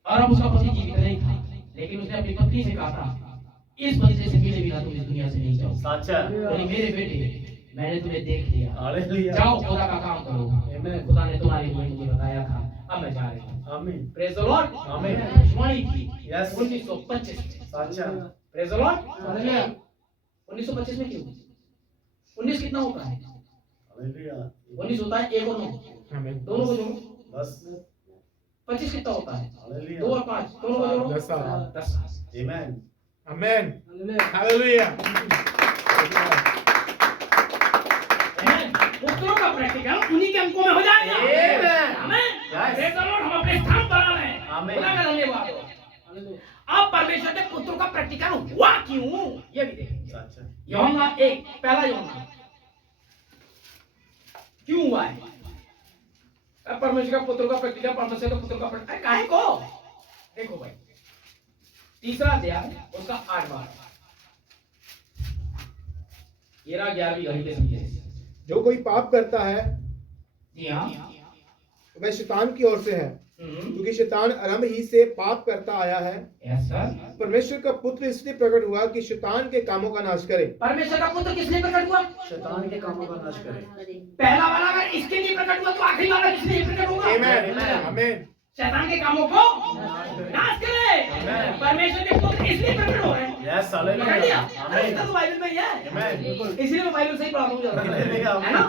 और अब उसका पति जीवित नहीं था लेकिन उसने अपनी पत्नी से कहा था इस बंदे से मिले बिना तुम इस दुनिया से नहीं जाओ। मेरे बेटे मैंने तुम्हें देख लिया जाओ खुदा का काम करो। खुदा ने तुम्हारे लिए मुझे बताया था अब मैं जा रहा हूँ। आमीन प्रेज द लॉर्ड। आमीन भविष्यवाणी थी 1925 प्रेज द लॉर्ड। 1925 में क्यों 19 कितना होता है 19 होता है 1 और 9 दोनों को जोड़ो बस 25 कितना होता है 2 और 5 दोनों को जोड़ो 10। आमीन आमीन हालेलुया। पुत्रों का प्रैक्टिकल उन्हीं के अंकों में हो जाएगा। आमीन प्रेज द लॉर्ड। हम अपने स्थान पर आ रहे हैं। खुदा का धन्यवाद हो। अब परमेश्वर के पुत्रों का प्रैक्टिकल हुआ क्यों ये भी देखेंगे। यूहन्ना 1 पहला यूहन्ना क्यों हुआ है। परमेश्वर का पुत्रों का प्रैक्टिकल परमेश्वर का पुत्रों का प्रैक्टिकल काहे को देखो भाई 3रा अध्याय उसका 8वां 11वीं घड़ी के समझे। जो कोई पाप करता है जी हाँ वह शैतान की ओर से है क्योंकि शैतान आरंभ ही से पाप करता आया है। परमेश्वर का पुत्र इसलिए प्रकट हुआ कि शैतान के कामों का नाश करे। परमेश्वर का पुत्र किसने प्रकट हुआ शैतान के कामों का नाश करे। पहला वाला अगर इसके लिए प्रकट हुआ तो आखिरी वाला किसके लिए प्रकट होगा। आमीन आमीन शैतान के कामों को नाश करे। परमेश्वर के पुत्र इसलिए प्रकट हो रहे हैं। Yes hallelujah. आमीन तो बाइबल में है आमीन इसलिए मैं बाइबल से ही पढ़ा हूं है ना।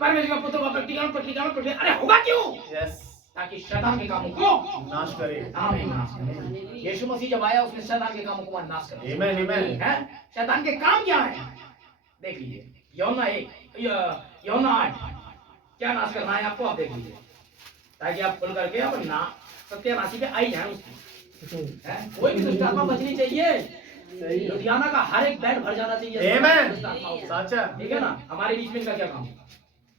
परमेश्वर का पुत्र का प्रैक्टिकल अरे होगा क्यों यस ताकि शैतान के कामों को नाश करे। आमीन नाश करे। यीशु मसीह जब आया उसने शैतान के कामों को नाश कर दिया। आमीन आमीन है शैतान के काम क्या है देख लीजिए। यूहन्ना 1 यूहन्ना 8 क्या नाश करना है आपको आप देख लीजिए ताकि आप खुल करके अब ना सत्य राशि पे आई जाए उसकी। कोई भी दुष्ट आत्मा बचनी चाहिए। लुधियाना का हर एक बेड भर जाना चाहिए। आमीन सच्चा ठीक है ना। हमारे बीच में इनका क्या काम है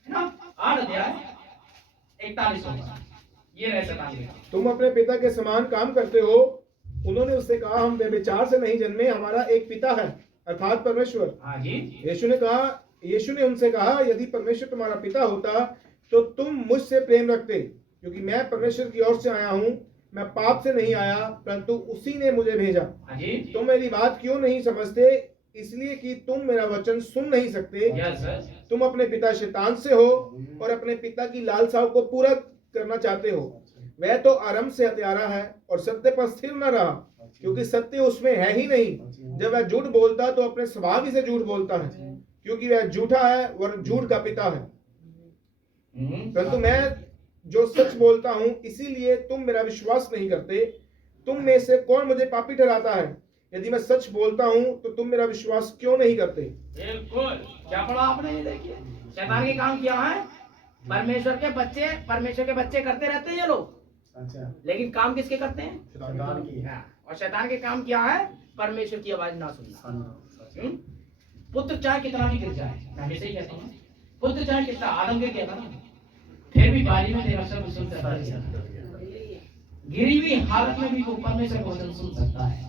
ना। 8 अध्याय 41 ये रहे शैतान के। तुम अपने पिता के समान काम करते हो। उन्होंने उससे कहा हम व्यभिचार से नहीं जन्मे हमारा एक पिता है अर्थात परमेश्वर। हाँ जी। यीशु ने उनसे कहा यदि परमेश्वर तुम्हारा पिता होता तो तुम मुझसे प्रेम रखते क्योंकि मैं परमेश्वर की ओर से आया हूँ। मैं पाप से नहीं आया परंतु उसी ने मुझे भेजा। हाँ जी। तुम मेरी बात क्यों नहीं समझते इसलिए कि तुम मेरा वचन सुन नहीं सकते। तुम अपने पिता शैतान से हो और अपने पिता की लालसाओं को पूरा करना चाहते हो। वह तो आरंभ से हत्यारा है और सत्य पर स्थिर न रहा क्योंकि सत्य उसमें है ही नहीं। जब वह झूठ बोलता तो अपने स्वभाव ही से झूठ बोलता है, क्योंकि वह झूठा है और झूठ का पिता है। परंतु मैं जो सच बोलता हूं, इसीलिए तुम मेरा विश्वास नहीं करते। तुम में से कौन मुझे पापी ठहराता है? यदि मैं सच बोलता हूं तो तुम मेरा विश्वास क्यों नहीं करते? बिल्कुल, क्या पढ़ा आपने? ये देखिए, शैतान के काम क्या है? परमेश्वर के बच्चे करते रहते हैं ये लोग, अच्छा, लेकिन काम किसके करते हैं? शैतान की। और शैतान के काम क्या है? परमेश्वर की आवाज ना सुनना। पुत्र चाहे कितना भी गिर जाए, मैं हमेशा ही कहता हूँ, पुत्र चाहे कितना, आदम गिर गया था ना, फिर भी बारी में तेरा शब्द सुनता है। गिरी हुई हालत में भी वो परमेश्वर का वचन सुन सकता है।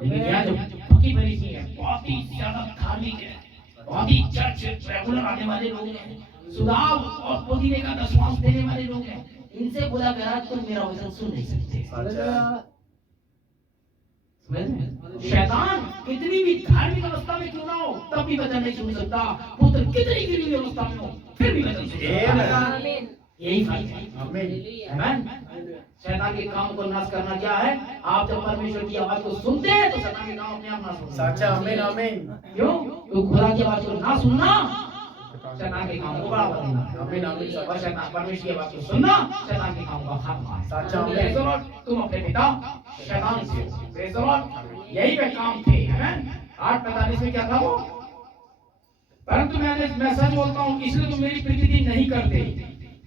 लेकिन यहाँ जो पक्की फरीसी है, बहुत ही ज्यादा धार्मिक है, बहुत ही चर्च रेगुलर आने वाले लोग हैं, सुधार और पुदीने का दशमांश देने वाले लोग हैं, इनसे बोला गया तुम मेरा वचन सुन नहीं सकते। शैतान कितनी भी धार्मिक अवस्था में क्यों ना हो, तब भी वचन नहीं सुन सकता। पुत्र कितनी गिरी हुई अवस्था में हो, फिर भी वचन सुन सकता। यही फर्क है। आमीन। शैतान के काम को नाश करना क्या है? आप जब परमेश्वर की आवाज को सुनते हैं तो शैतान के काम अपने आप नाश होते हैं। सच्चा, आमीन आमीन। क्यों? क्योंकि खुदा की आवाज को ना सुनना शैतान के काम को बढ़ावा देना। आमीन आमीन। और शैतान परमेश्वर की आवाज को सुनना शैतान के काम का खात्मा है। सच्चा, आमीन। Praise the Lord. तुम अपने पिता शैतान से हो। Praise the Lord. यही वे काम थे। आमीन। 8:45 में क्या था वो? परंतु मैं सच बोलता हूँ, इसलिए तुम मेरी प्रीति नहीं करते।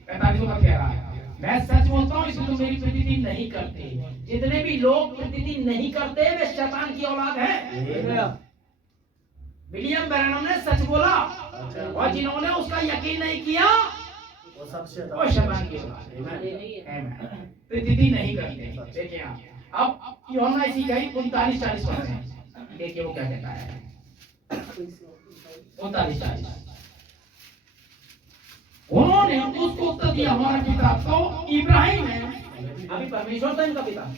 45 में कह रहा है, मैं सच बोलता हूँ इसलिए तुम मेरी प्रीति नहीं करते। जितने भी लोग प्रीति नहीं करते वे शैतान की औलाद हैं। विलियम ब्रैनम ने सच बोला और जिन्होंने उसका यकीन नहीं किया वो शैतान की औलाद है। प्रीति नहीं करते। देखिए अब यूहन्ना इसी का ही 39-40 पढ़ रहे हैं। देखिए वो क्या कहता है। 39-40 उन्होंने उसको उत्तर दिया, हमारा पिता तो इब्राहिम है। अभी परमेश्वर तो इनका पिता है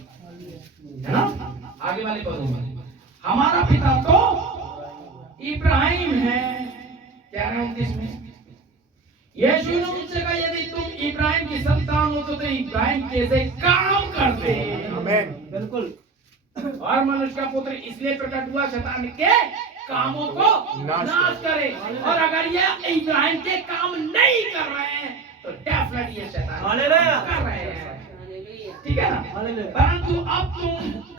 ना। आगे वाले पदों में हमारा पिता तो इब्राहिम है। क्या है 29 में? यीशु ने उनसे कहा, यदि तुम इब्राहिम की संतान हो तो इब्राहिम जैसे काम करते। आमीन। बिल्कुल। और मनुष्य का पुत्र इसलिए प्रकट हुआ शैतान के कामों को नाश करे। और अगर ये इब्राहिम के काम नहीं कर रहे हैं तो डेफिनेटली ये शैतान कर रहे हैं। ठीक है ना? परंतु अब तुम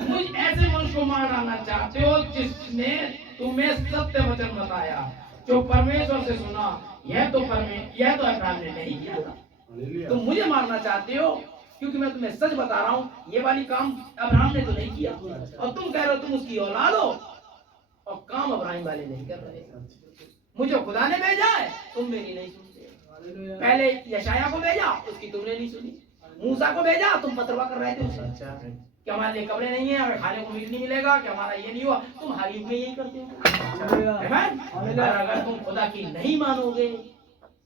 मुझ ऐसे मनुष्य को मार डालना चाहते हो जिसने तुम्हें सत्य वचन बताया, जो परमेश्वर से सुना। यह तो अब्राहम ने नहीं किया था। तुम मुझे मारना चाहते हो क्योंकि मैं तुम्हें सच बता रहा हूँ, ये वाली काम अब्राहम ने तो नहीं किया। और तुम कह रहे हो तुम उसकी औलाद हो और काम अब्राहम वाले नहीं कर रहे। मुझे खुदा ने भेजा है, तुम मेरी नहीं सुनते। पहले यशाया को भेजा, उसकी तुमने नहीं सुनी। मूसा को भेजा, तुम पत्रवा कर रहे थे उससे कि हमारे लिए कपड़े नहीं है, हमें खाने को मीट नहीं मिलेगा, कि हमारा ये नहीं हुआ। तुम हर युग में यही करते हो। अगर तुम खुदा की नहीं मानोगे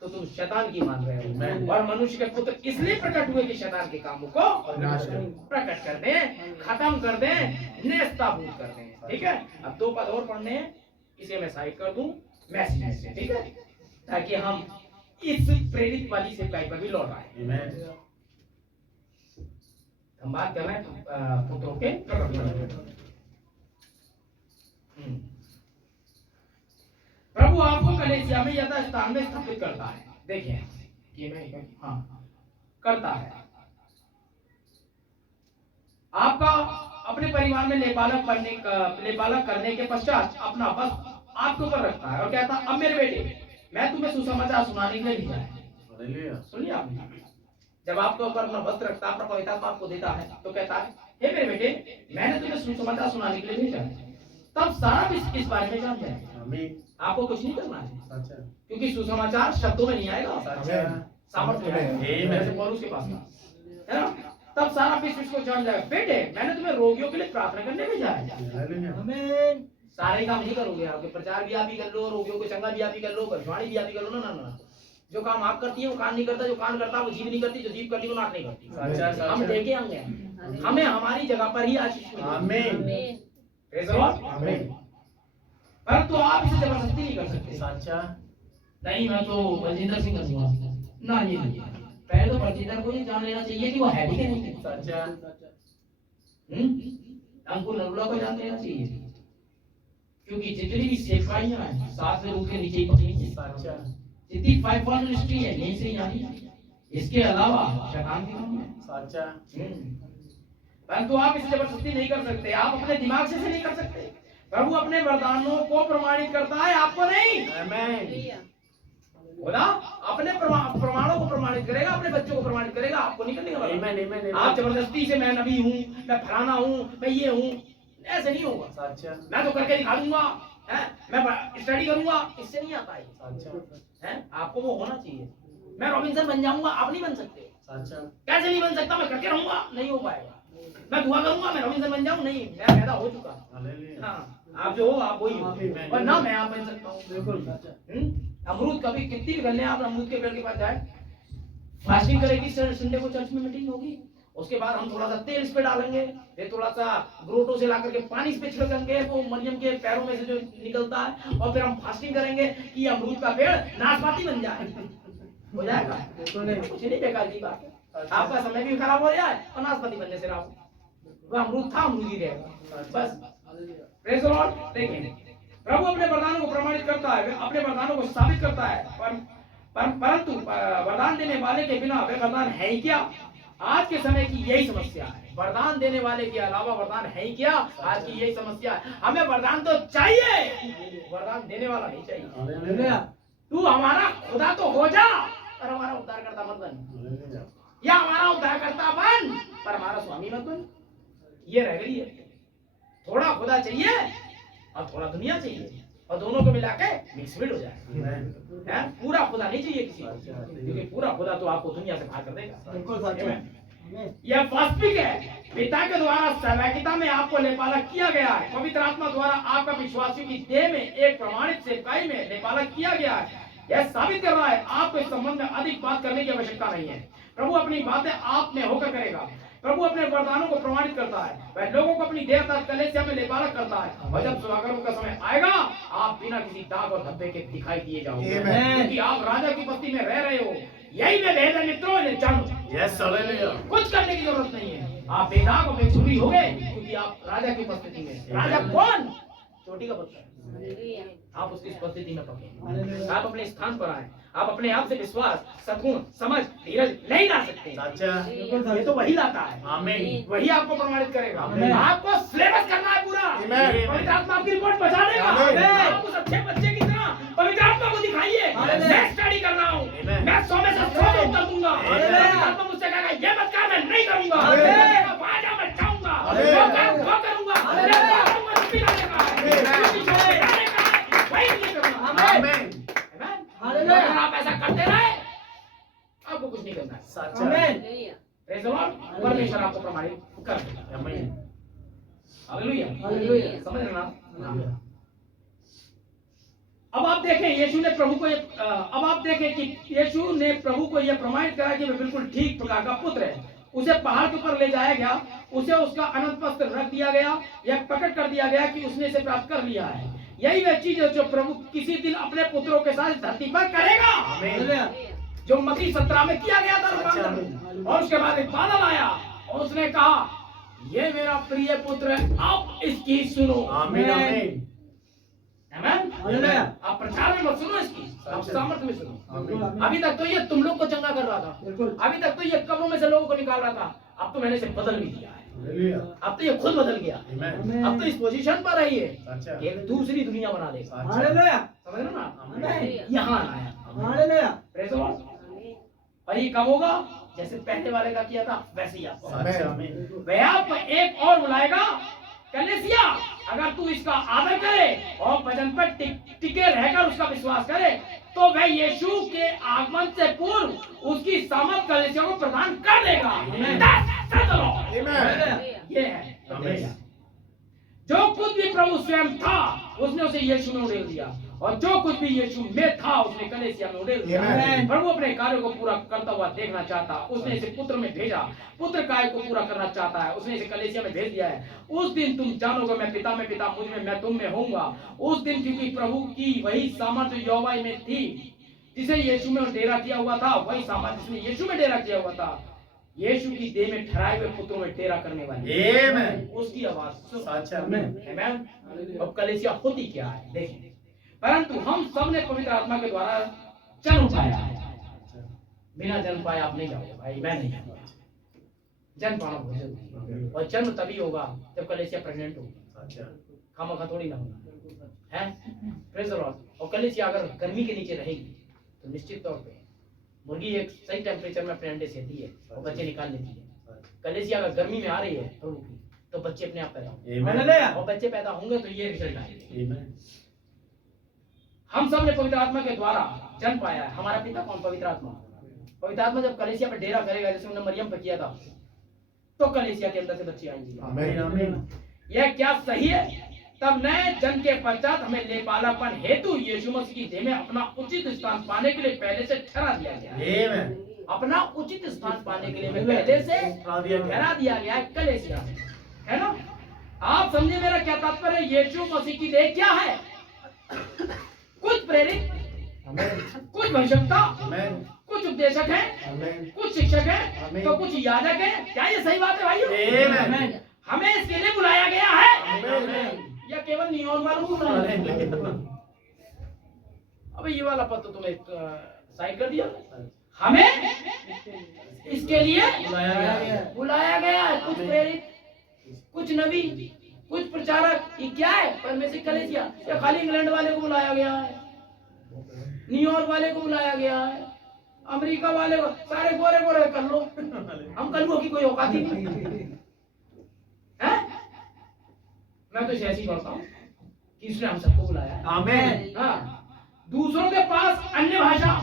तो तुम शैतान की मान रहे हो। और मनुष्य के पुत्र इसलिए प्रकट हुए कि शैतान के कामों को प्रकट कर दें, खत्म कर दें, नेस्ताभूत कर दें। ठीक है? अब 2 पद और पढ़ने हैं, इसे मैं साइड कर दूं मैसेज में से। ठीक है? ताकि हम इस प्रेरित वाली से पर भी लौट आए। हम बात कर रहे हैं पुत्रों के प्रकट होने की। प्रभु आपको कलीसिया में यथास्थान में स्थापित करता है। देखिए कि मैं करता है। आपका अपने परिवार में लेपालक करने के पश्चात अपना वस्त्र आपके ऊपर रखता है और कहता, अब मेरे बेटे मैं तुम्हें सुसमाचार सुनाने के लिए भेजा है। सुनिए आपने, जब आपके ऊपर अपना वस्त्र रखता है, अपना पवित्र आत्मा आपको देता है, तो कहता है, हे मेरे बेटे मैंने तुम्हें सुसमाचार सुनाने के लिए भेजा है। तब सारा इस बारे में जान जाए। आपको कुछ नहीं करना है, क्योंकि सुसमाचार शब्दों में नहीं आएगा, सामर्थ्य में जैसे पौलुस के पास था, है ना। तब सारा विश्व को जान जाएगा, बेटे मैंने तुम्हें रोगियों के लिए प्रार्थना करने भेजा है। आमीन। सारे काम नहीं करोगे, आपके प्रचार भी आप ही कर लो, रोगियों को चंगा भी आप ही कर लो, भविष्यवाणी भी आप ही कर लो। ना, जो काम आप करती है वो कान नहीं करता, जो कान करता है वो जीभ नहीं करती, जो जीभ करती है वो नाक नहीं करती। हम देखे होंगे, हमें हमारी जगह पर ही आशीष मिली। आमीन। Praise the Lord. आमीन। परंतु आप इसे जबरदस्ती नहीं कर सकते। सच्चा नहीं, मैं तो बलजिंदर सिंह करूंगा ना, ये नहीं। पहले तो बलजिंदर को ये जान लेना चाहिए कि वो है भी कि नहीं। सच्चा अंकुर नरुला को जान देना चाहिए, क्योंकि जितनी भी सेफाइयां हैं 7 से रूप के नीचे ही पकड़ी हैं। अच्छा जितनी 5 फॉर्म हिस्ट्री है यहीं से ही आनी है, इसके अलावा शैतान की काम है। अच्छा परंतु आप इसे जबरदस्ती नहीं कर सकते, आप अपने दिमाग से नहीं कर सकते। प्रभु अपने वरदानों को प्रमाणित करता है, आपको नहीं। आमीन। खुदा अपने प्रमाणों को प्रमाणित करेगा, अपने बच्चों को प्रमाणित करेगा, आपको नहीं करने का आमीन, आमीन, आमीन। आप जबरदस्ती से मैं नबी हूँ, मैं फलाना हूँ, मैं ये हूँ, ऐसे नहीं होगा। अच्छा मैं तो करके दिखा दूंगा, मैं स्टडी करूंगा, इससे नहीं आता है। अच्छा आपको वो होना चाहिए। मैं रॉबिन्सन बन जाऊंगा, आप नहीं बन सकते। अच्छा कैसे नहीं बन सकता? मैं करके रहूंगा, नहीं हो पाएगा। मैं दुआ करूंगा मैं रॉबिन्सन बन जाऊं, नहीं, मैं पैदा हो चुका। हालेलुया। हाँ, आप जो हो आप वही हो, आमीन। और ना मैं आप बन सकता हूँ। बिल्कुल। अमरूद कभी कितनी भी गले आप अमरूद के पेड़ के पास जाए, फास्टिंग करेगी, संडे को चर्च में मीटिंग होगी, उसके बाद हम थोड़ा सा तेल इस पे डालेंगे, फिर थोड़ा सा ग्रोटो से ला करके पानी इस पे छिड़केंगे, वो मरियम के पैरों में से जो निकलता है, और फिर हम फास्टिंग करेंगे कि अमरूद का पेड़ नाशपाती बन जाए। हो जाएगा? कुछ नहीं, बेकार की बात है। आपका समय भी खराब हो जाए और नाशपाती बनने से राव वो अमरूद था अमरूद ही रहेगा बस। Praise the Lord. देखिए प्रभु अपने वरदानों को प्रमाणित करता है, अपने वरदानों को साबित करता है, परंतु वरदान देने वाले के बिना वे वरदान है ही क्या? आज के समय की यही समस्या है। वरदान देने वाले के अलावा वरदान है ही क्या? आज की यही समस्या है। हमें वरदान तो चाहिए, वरदान देने वाला नहीं चाहिए। तू हमारा खुदा तो हो जा, पर हमारा उद्धारकर्ता मत बन, या हमारा उद्धारकर्ता बन पर हमारा स्वामी मत बन। ये रह गई है। थोड़ा खुदा चाहिए और थोड़ा दुनिया चाहिए, और दोनों को मिला के मिक्सड हो जाए। पूरा खुदा नहीं चाहिए किसी को, क्योंकि पूरा खुदा तो आपको दुनिया से बाहर कर देगा। यह वास्तविक है, पिता के द्वारा सहभागिता में आपको लेपालक किया गया है। पवित्र आत्मा द्वारा आपका विश्वासियों की देह में एक प्रमाणित सेवकाई में लेपालक किया गया है। यह साबित कर रहा है आपको इस संबंध में अधिक बात करने की आवश्यकता नहीं है। प्रभु अपनी बातें आप में होकर करेगा। प्रभु अपने वरदानों को प्रमाणित करता है, वह लोगों को अपनी देह तक कलीसिया में लेपालक करता है, और जब सुहागरात का समय आएगा आप बिना किसी दाग और धब्बे के दिखाई दिए जाओगे, क्योंकि आप राजा की बस्ती में रह रहे हो। यही मैं भेद है मित्रों, इन्हें जानो। Yes hallelujah. कुछ करने की जरूरत नहीं है, आप बेदाग और बेचुरी हो गए, क्योंकि आप राजा की उपस्थिति में। राजा कौन? चोटी का पत्थर। आप उसकी उपस्थिति में पकड़े, आप अपने स्थान पर आए। आप अपने आप से विश्वास, सद्गुण, समझ, धीरज नहीं ला सकते। अच्छा ये तो वही लाता है। आमीन। वही आपको प्रमाणित करेगा। आमीन। आपको सिलेबस करना है पूरा। आमीन। पवित्र आत्मा आपकी रिपोर्ट बचा देगा। आमीन। आप उस अच्छे बच्चे की तरह पवित्र आत्मा को दिखाइए, मैं स्टडी कर रहा हूँ, आमीन। मैं 100 में से 100 उत्तर दूंगा। पवित्र आत्मा मुझसे कहेगा ये मत कर, मैं नहीं करूंगा। वहाँ जा मैं जाऊंगा, वो करूंगा, अगर आप ऐसा करते रहे आपको कुछ नहीं करना है। Praise the Lord. परमेश्वर आपको प्रमाणित कर देगा। आमीन। हालेलुया। समझ रहे ना? अब आप देखें यीशु ने प्रभु को अब आप देखें कि यीशु ने प्रभु को यह प्रमाणित करा कि वह बिल्कुल ठीक प्रकार का पुत्र है। उसे पहाड़ के ऊपर ले जाया गया, उसे उसका अनंत वस्त्र रख दिया गया, यह प्रकट कर दिया गया कि उसने इसे प्राप्त कर लिया है। यही वह चीज है जो प्रभु किसी दिन अपने पुत्रों के साथ धरती पर करेगा। आमीन। जो मत्ती 17 में किया गया था रूपांतरण। और उसके बाद एक बादल आया और उसने कहा ये मेरा प्रिय पुत्र है, आप इसकी सुनो। आमीन। आमीन। आमीन। आप प्रचार में मत सुनो इसकी, आप सामर्थ्य में सुनो। आमीन। अभी तक तो ये तुम लोग को चंगा कर रहा था, अभी तक तो ये कब्रों में से लोगों को निकाल रहा था, अब तो मैंने इसे बदल भी दिया है। हालेलुया। अब तो ये खुद बदल गया। आमीन। अब तो इस पोजीशन पर है ये अच्छा कि एक दूसरी दुनिया बना देगा। हालेलुया। समझ रहे हो ना? आमीन। यहाँ आया। हालेलुया। Praise the Lord. और ये कब होगा? जैसे पहले वाले का किया था वैसे ही आपको। अच्छा आमीन। वह आपको एक और बुलाएगा, कलीसिया अगर तू इसका आदर करे और वचन पर टिके रहकर उसका विश्वास करे तो वह यीशु के आगमन से पूर्व उसकी सामर्थ कलीसिया को प्रदान कर देगा। ये है आमीन। जो कुछ भी प्रभु स्वयं था उसने उसे यीशु में उड़ेल दिया, और जो कुछ भी यीशु में था उसने कलीसिया में उड़ेल दिया। प्रभु अपने कार्यों को पूरा करता हुआ देखना चाहता, उसने इसे पुत्र में भेजा। पुत्र कार्य को पूरा करना चाहता है, उसने इसे कलीसिया में भेज दिया है। उस दिन तुम जानोगे मैं पिता में, पिता मुझ में, मैं तुम में होऊंगा। उस दिन क्योंकि प्रभु की वही सामर्थ्य यहोवा में थी जिसे यीशु में डेरा किया हुआ था, वही सामर्थ्य जिसने यीशु में डेरा किया हुआ था यीशु की देह में ठहराए हुए पुत्रों में डेरा करने वाले आमेन उसकी आवाज सुन। अच्छा आमेन आमेन। अब कलीसिया होती क्या है देखिए, परंतु हम सब ने पवित्र आत्मा के द्वारा जन्म पाया है। बिना जन्म पाए आप नहीं जाओगे भाई, मैं नहीं जाऊंगा। जन्म पाना बहुत जरूरी है, और जन्म तभी होगा जब कलीसिया प्रेग्नेंट होगी। अच्छा खामखा थोड़ी ना होगा है। Praise the Lord. और कलीसिया अगर गर्मी के नीचे रहेगी तो निश्चित तौर पे मुर्गी एक सही टेम्परेचर में अपने अंडे सेती है और बच्चे निकाल लेती है। कलीसिया अगर गर्मी में आ रही है प्रभु की तो बच्चे अपने आप पैदा होंगे, और बच्चे पैदा होंगे तो ये रिजल्ट आएंगे। हम सब ने पवित्र आत्मा के द्वारा जन्म पाया है। हमारा पिता कौन? पवित्र आत्मा। पवित्र आत्मा जब कलीसिया पे डेरा करेगा, जैसे उन्होंने मरियम पे किया था, तो कलीसिया के अंदर से बच्चे आएंगे। आमीन आमीन। यह क्या सही है? तब नए जन्म के पश्चात हमें लेपालापन हेतु यीशु मसीह की देह में अपना उचित स्थान पाने के लिए पहले से ठहरा दिया गया है। अपना उचित स्थान पाने के लिए हमें पहले से ठहरा दिया गया है कलीसिया, है ना? आप समझे मेरा क्या तात्पर्य? यीशु मसीह की देह क्या है? कुछ प्रेरित, कुछ भविष्यवक्ता, कुछ उपदेशक हैं, कुछ शिक्षक हैं, तो कुछ याजक हैं। क्या ये सही बात है भाइयों? हमें इसके लिए बुलाया गया है या केवल नियॉन वालों को बुलाया है? अबे ये वाला पद तो तुम्हें साइड कर दिया। हमें इसके लिए बुलाया गया है। कुछ प्रेरित, कुछ नबी, कुछ प्रचारक। ये क्या है? परमेश्वर कलीसिया। या खाली इंग्लैंड वाले को बुलाया गया है, न्यूयॉर्क वाले को बुलाया गया है, अमेरिका वाले को? सारे गोरे गोरे कर लो, हम कल्लुओं की कोई औकात ही नहीं है। मैं तो ऐसी करता हूँ कि इसने हम सबको बुलाया है। आमीन। हाँ, दूसरों के पास अन्य भाषा,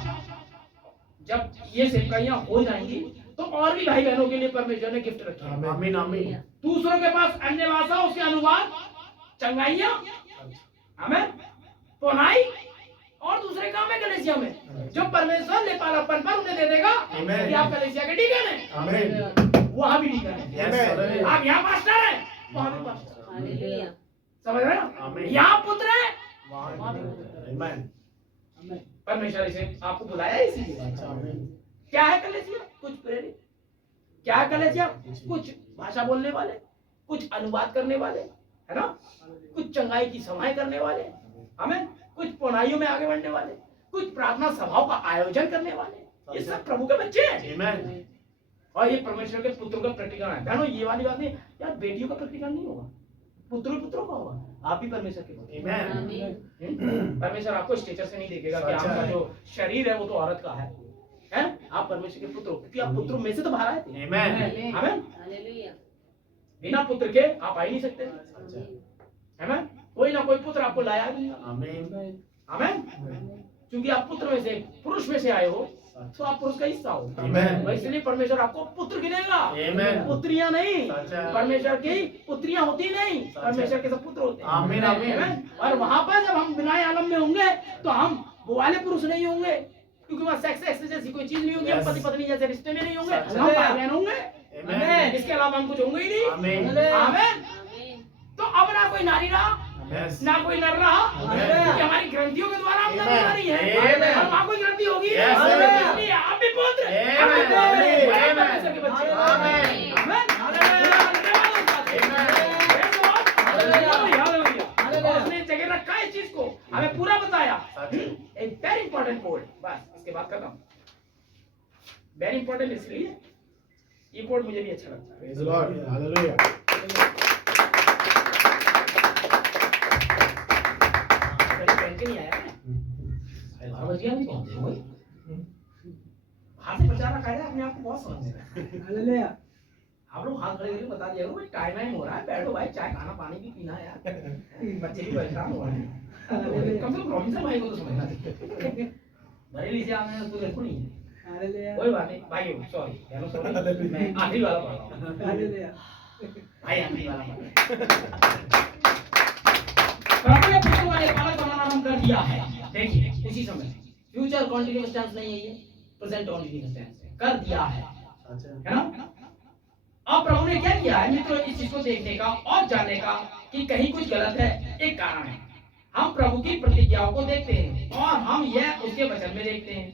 जब ये सेवकाइयां हो जाएंगी तो और भी भाई बहनों के लिए परमेश्वर ने गिफ्ट रखा है। आमीन आमीन। दूसरों के पास अन्य भाषा, उसके अनुवाद, चंगाइयां, हमें पुनाई और दूसरे काम है कलीसिया में, जो परमेश्वर लेपालापन पर उन्हें दे देगा कि आप कलीसिया के डीकन हैं। आमीन। वहां भी डीकन है। आप यहाँ पास्टर हैं, वहां भी पास्टर। समझ रहे हो? यहाँ पुत्र है, परमेश्वर इसे आपको बुलाया है इसीलिए। क्या है कलीसिया? कुछ प्रेरित। क्या है कलीसिया? कुछ भाषा बोलने वाले, कुछ अनुवाद करने वाले, है ना? कुछ चंगाई की सभाएं करने वाले, हमें कुछ पुनाइयों में आगे बढ़ने वाले, कुछ प्रार्थना सभाओं का आयोजन करने वाले। ये सब प्रभु के बच्चे हैं और ये परमेश्वर के पुत्रों का प्रकटीकरण है। बहनों, ये वाली बात नहीं यार, बेटियों का प्रकटीकरण नहीं होगा, पुत्रों का होगा। आप भी परमेश्वर के पुत्र। परमेश्वर आपको स्टेचर से नहीं देखेगा कि आपका जो शरीर है वो तो औरत का है। आप परमेश्वर के पुत्र हो, क्योंकि आप पुत्रों में से तो बाहर आए थे। आमीन। बिना पुत्र के आप आ ही नहीं सकते, है ना? कोई ना कोई पुत्र आपको लाया नहीं। आमीन। क्योंकि आप पुत्र में से, पुरुष में से आए हो, तो आप पुरुष का हिस्सा हो। इसलिए परमेश्वर आपको पुत्र गिनेगा, पुत्रियां नहीं। परमेश्वर की पुत्रियां होती नहीं, परमेश्वर के सब पुत्र होते हैं। आमीन आमीन। और वहां पर जब हम बिनाए आलम में होंगे तो हम वो वाले पुरुष नहीं होंगे, क्योंकि वहाँ सेक्स जैसी कोई चीज नहीं होगी। हम पति पत्नी जैसे रिश्ते में नहीं होंगे, हम भाई बहन होंगे। इसके अलावा हम कुछ होंगे ही नहीं। आमीन। तो अब ना कोई नारी रहा, ना कोई नर रहा, क्योंकि हमारी ग्रंथियों के द्वारा हम नारी है। और वहाँ कोई ग्रंथि होगी, इसलिए आप भी पुत्र, हम भी पुत्र, आप परमेश्वर के बच्चे। आमीन। उसने जगह रखा है इस चीज को, हमें पूरा बताया। एक वेरी इंपॉर्टेंट कोड, बस इसके बाद खत्म। वेरी इंपॉर्टेंट इसलिए ये कोड मुझे भी अच्छा लगता है। Praise the Lord, hallelujah. नहीं आया समझ गया? हाथ से बचाना खाया अपने आप को बहुत समझ में। आप लोग हाथ खड़े करके बता दिया भाई, टाइम हो रहा है, बैठो भाई, चाय खाना पानी भी पीना है यार, बच्चे भी परेशान हो रहे हैं। कम से कम रॉबिन्सन भाई को तो समझना चाहिए। बरेली से आने तो देखो नहीं है, कोई बात नहीं भाई, सॉरी, मैं आखिरी वाला पढ़ रहा हूँ भाई, आखिरी वाला पढ़ कर दिया है। देखिए उसी समय फ्यूचर कॉन्टिन्यूअस टेंस नहीं है, ये प्रेजेंट कॉन्टिन्यूअस टेंस है। कर दिया है ना? अब प्रभु ने क्या किया है मित्रों, इस चीज को देखने का और जानने का कि कहीं कुछ गलत है। एक कारण है, हम प्रभु की प्रतिज्ञाओं को देखते हैं और हम यह उसके वचन में देखते हैं,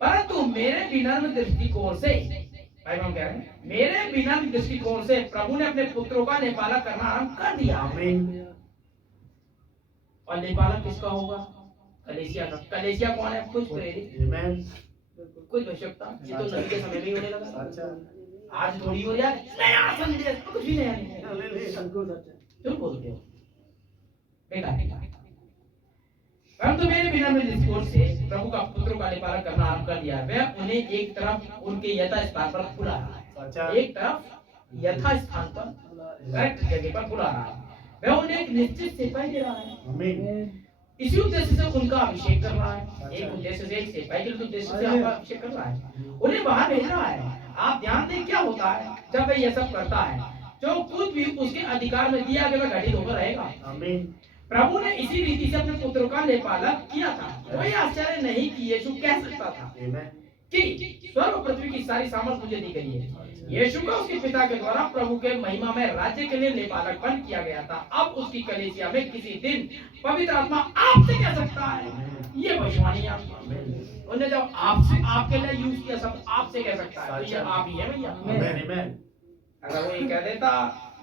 परंतु मेरे विनम्र दृष्टिकोण से भाई हम कह रहे हैं मेरे बिना दृष्टिकोण से प्रभु ने अपने पुत्रों का लेपालक करना आरंभ कर दिया। आमीन। और लेपालक किसका होगा? कलीसिया का। कलीसिया कौन है? कुछ प्रेरित, आमीन। कुछ भविष्यवक्ता। ये तो नबी के समय में ही होने लगा। अच्छा। आज थोड़ी हो यार नया संदेश, कुछ भी नया नहीं है। हालेलुया। क्यों बोलते हो? बेकार। परंतु मेरे बिना में दृष्टिकोण से प्रभु का पुत्रों का लेपालक करना आरंभ कर दिया। वह उन्हें एक तरफ उनके यथा स्थान पर बुला रहा अच्छा। है, एक तरफ यथा स्थान पर करेक्ट जगह पर बुला रहा है। वह उन्हें एक निश्चित सिपाही दे रहा है। आमीन। इसी उद्देश्य से उनका अभिषेक कर रहा है। एक उद्देश्य से, एक सिपाही के उद्देश्य से आपका अभिषेक कर रहा है, उन्हें बाहर भेज रहा है। आप ध्यान दें क्या होता है जब वह यह सब करता है, जो कुछ भी उसके अधिकार में दिया गया वह घटित होकर रहेगा। आमीन। प्रभु ने इसी रीति से अपने पुत्रों का लेपालक किया था। कोई आश्चर्य नहीं कि यीशु कह सकता था कि स्वर्ग और पृथ्वी की सारी सामर्थ मुझे दी गई है। यीशु को उसके पिता के द्वारा प्रभु के महिमा में राज्य के लिए लेपालकपन किया गया था। अब उसकी कलीसिया में किसी दिन पवित्र आत्मा आपसे कह सकता है, ये भविष्यवाणी है। उन्होंने जब आपसे आपके लिए यूज किया, सब आपसे कह सकता है, तो ये आप ही है भैया। आमीन। अगर वो ये कह देता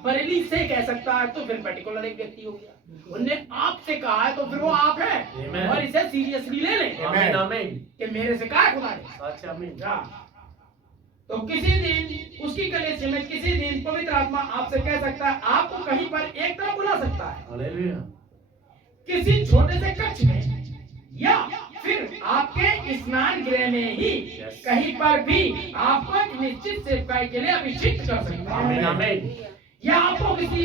बरेली से कह सकता है तो फिर पर्टिकुलर एक व्यक्ति हो गया। उन्होंने आपसे कहा है तो फिर वो आप है। Amen. और इसे सीरियसली ले लें आमीन। आमीन। कि मेरे से कहा है खुदा ने। अच्छा। आमीन। तो किसी दिन उसकी कलीसिया में किसी दिन पवित्र आत्मा आपसे कह सकता है, आपको कहीं पर एक तरफ बुला सकता है, हालेलुया। किसी छोटे से कक्ष में, या फिर आपके स्नान गृह में ही कहीं पर भी आपको एक निश्चित सेवकाई के लिए अभिषिक्त कर सकता आमीन। है, आमीन। या आपको किसी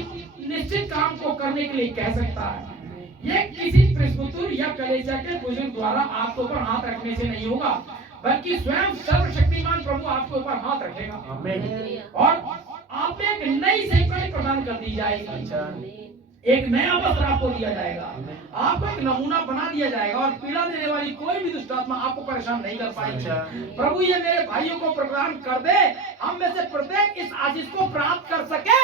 निश्चित काम को करने के लिए कह सकता है। ये किसी प्रेस्बिटर या कलीसिया के बुजुर्ग द्वारा आपके ऊपर हाथ रखने से नहीं होगा, बल्कि स्वयं सर्वशक्तिमान प्रभु आपके ऊपर हाथ रखेगा। आमीन। और आप एक नई सेवकाई प्रदान कर दी जाएगी। अच्छा। एक नया वस्त्र आपको दिया जाएगा, आपको एक नमूना बना दिया जाएगा, और पीड़ा देने वाली कोई भी दुष्ट आत्मा आपको परेशान नहीं कर पाएगी। अच्छा। प्रभु ये मेरे भाइयों को प्रदान कर दे, हम में से प्रत्येक इस आशीष को प्राप्त कर सके।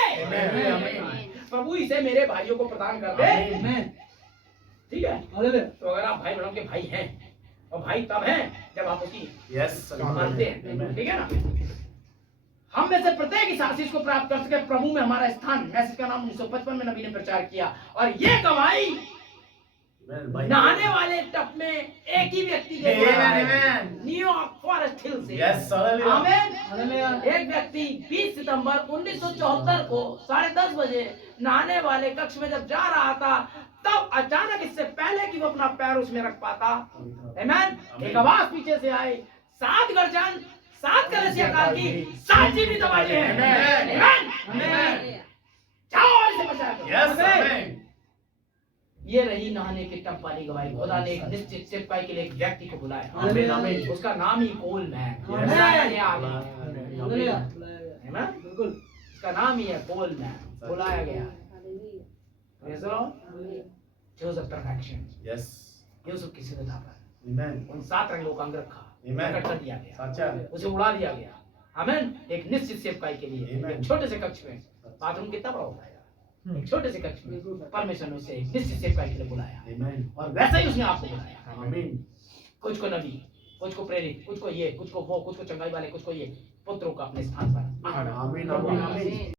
आमीन। प्रभु इसे मेरे भाइयों को प्रदान कर दे। आमीन। ठीक है। तो अगर आप भाई बहनों के भाई हैं, और भाई तब हैं जब आप उसकी यस। मानते हैं, ठीक है ना। हम में से प्रत्येक इस आशीष को प्राप्त कर सके। प्रभु में हमारा स्थान, मैसेज का नाम 1955 में नबी ने प्रचार किया, और ये गवाही नहाने वाले टब में एक ही व्यक्ति के न्यूयॉर्क फॉरेस्ट हिल से। यस। आमीन। एक व्यक्ति 20 सितंबर 1974 को 10:30 बजे नहाने वाले कक्ष में जब जा रहा था, तब अचानक इससे पहले कि वो अपना पैर उसमें रख पाता, आमीन, एक आवाज पीछे से आई, 7 गर्जन 7 कलीसिया काल की 7 जीवित आवाजें हैं। आमीन। जाओ इसे बचा लो। यस। आमीन। ये रही नहाने के टब वाली गवाही। खुदा ने एक निश्चित सेवकाई के लिए एक व्यक्ति को बुलाया। आमीन। आमीन। उसका नाम ही कोलमैन। उसका नाम ही है कोलमैन, बुलाया गया। Joseph perfection, yes. यूसुफ की सिद्धता पर आमीन। उन 7 रंगों का अंग रखा, Amen. प्रकट कर दिया गया, अच्छा। उसे उड़ा दिया गया। आमीन। एक निश्चित सेवकाई के लिए Amen. एक छोटे से कक्ष में, बाथरूम कितना बड़ा होता है यार, एक छोटे से कक्ष में परमेश्वर ने उसे एक निश्चित सेवकाई के लिए बुलाया, आमीन। और वैसा ही उसने आपको बुलाया। आमीन। कुछ को नबी, कुछ को प्रेरित, कुछ को ये, कुछ को वो, कुछ को चंगाई वाले, कुछ को ये, पुत्रों का अपने स्थान पर। आमीन। आमीन।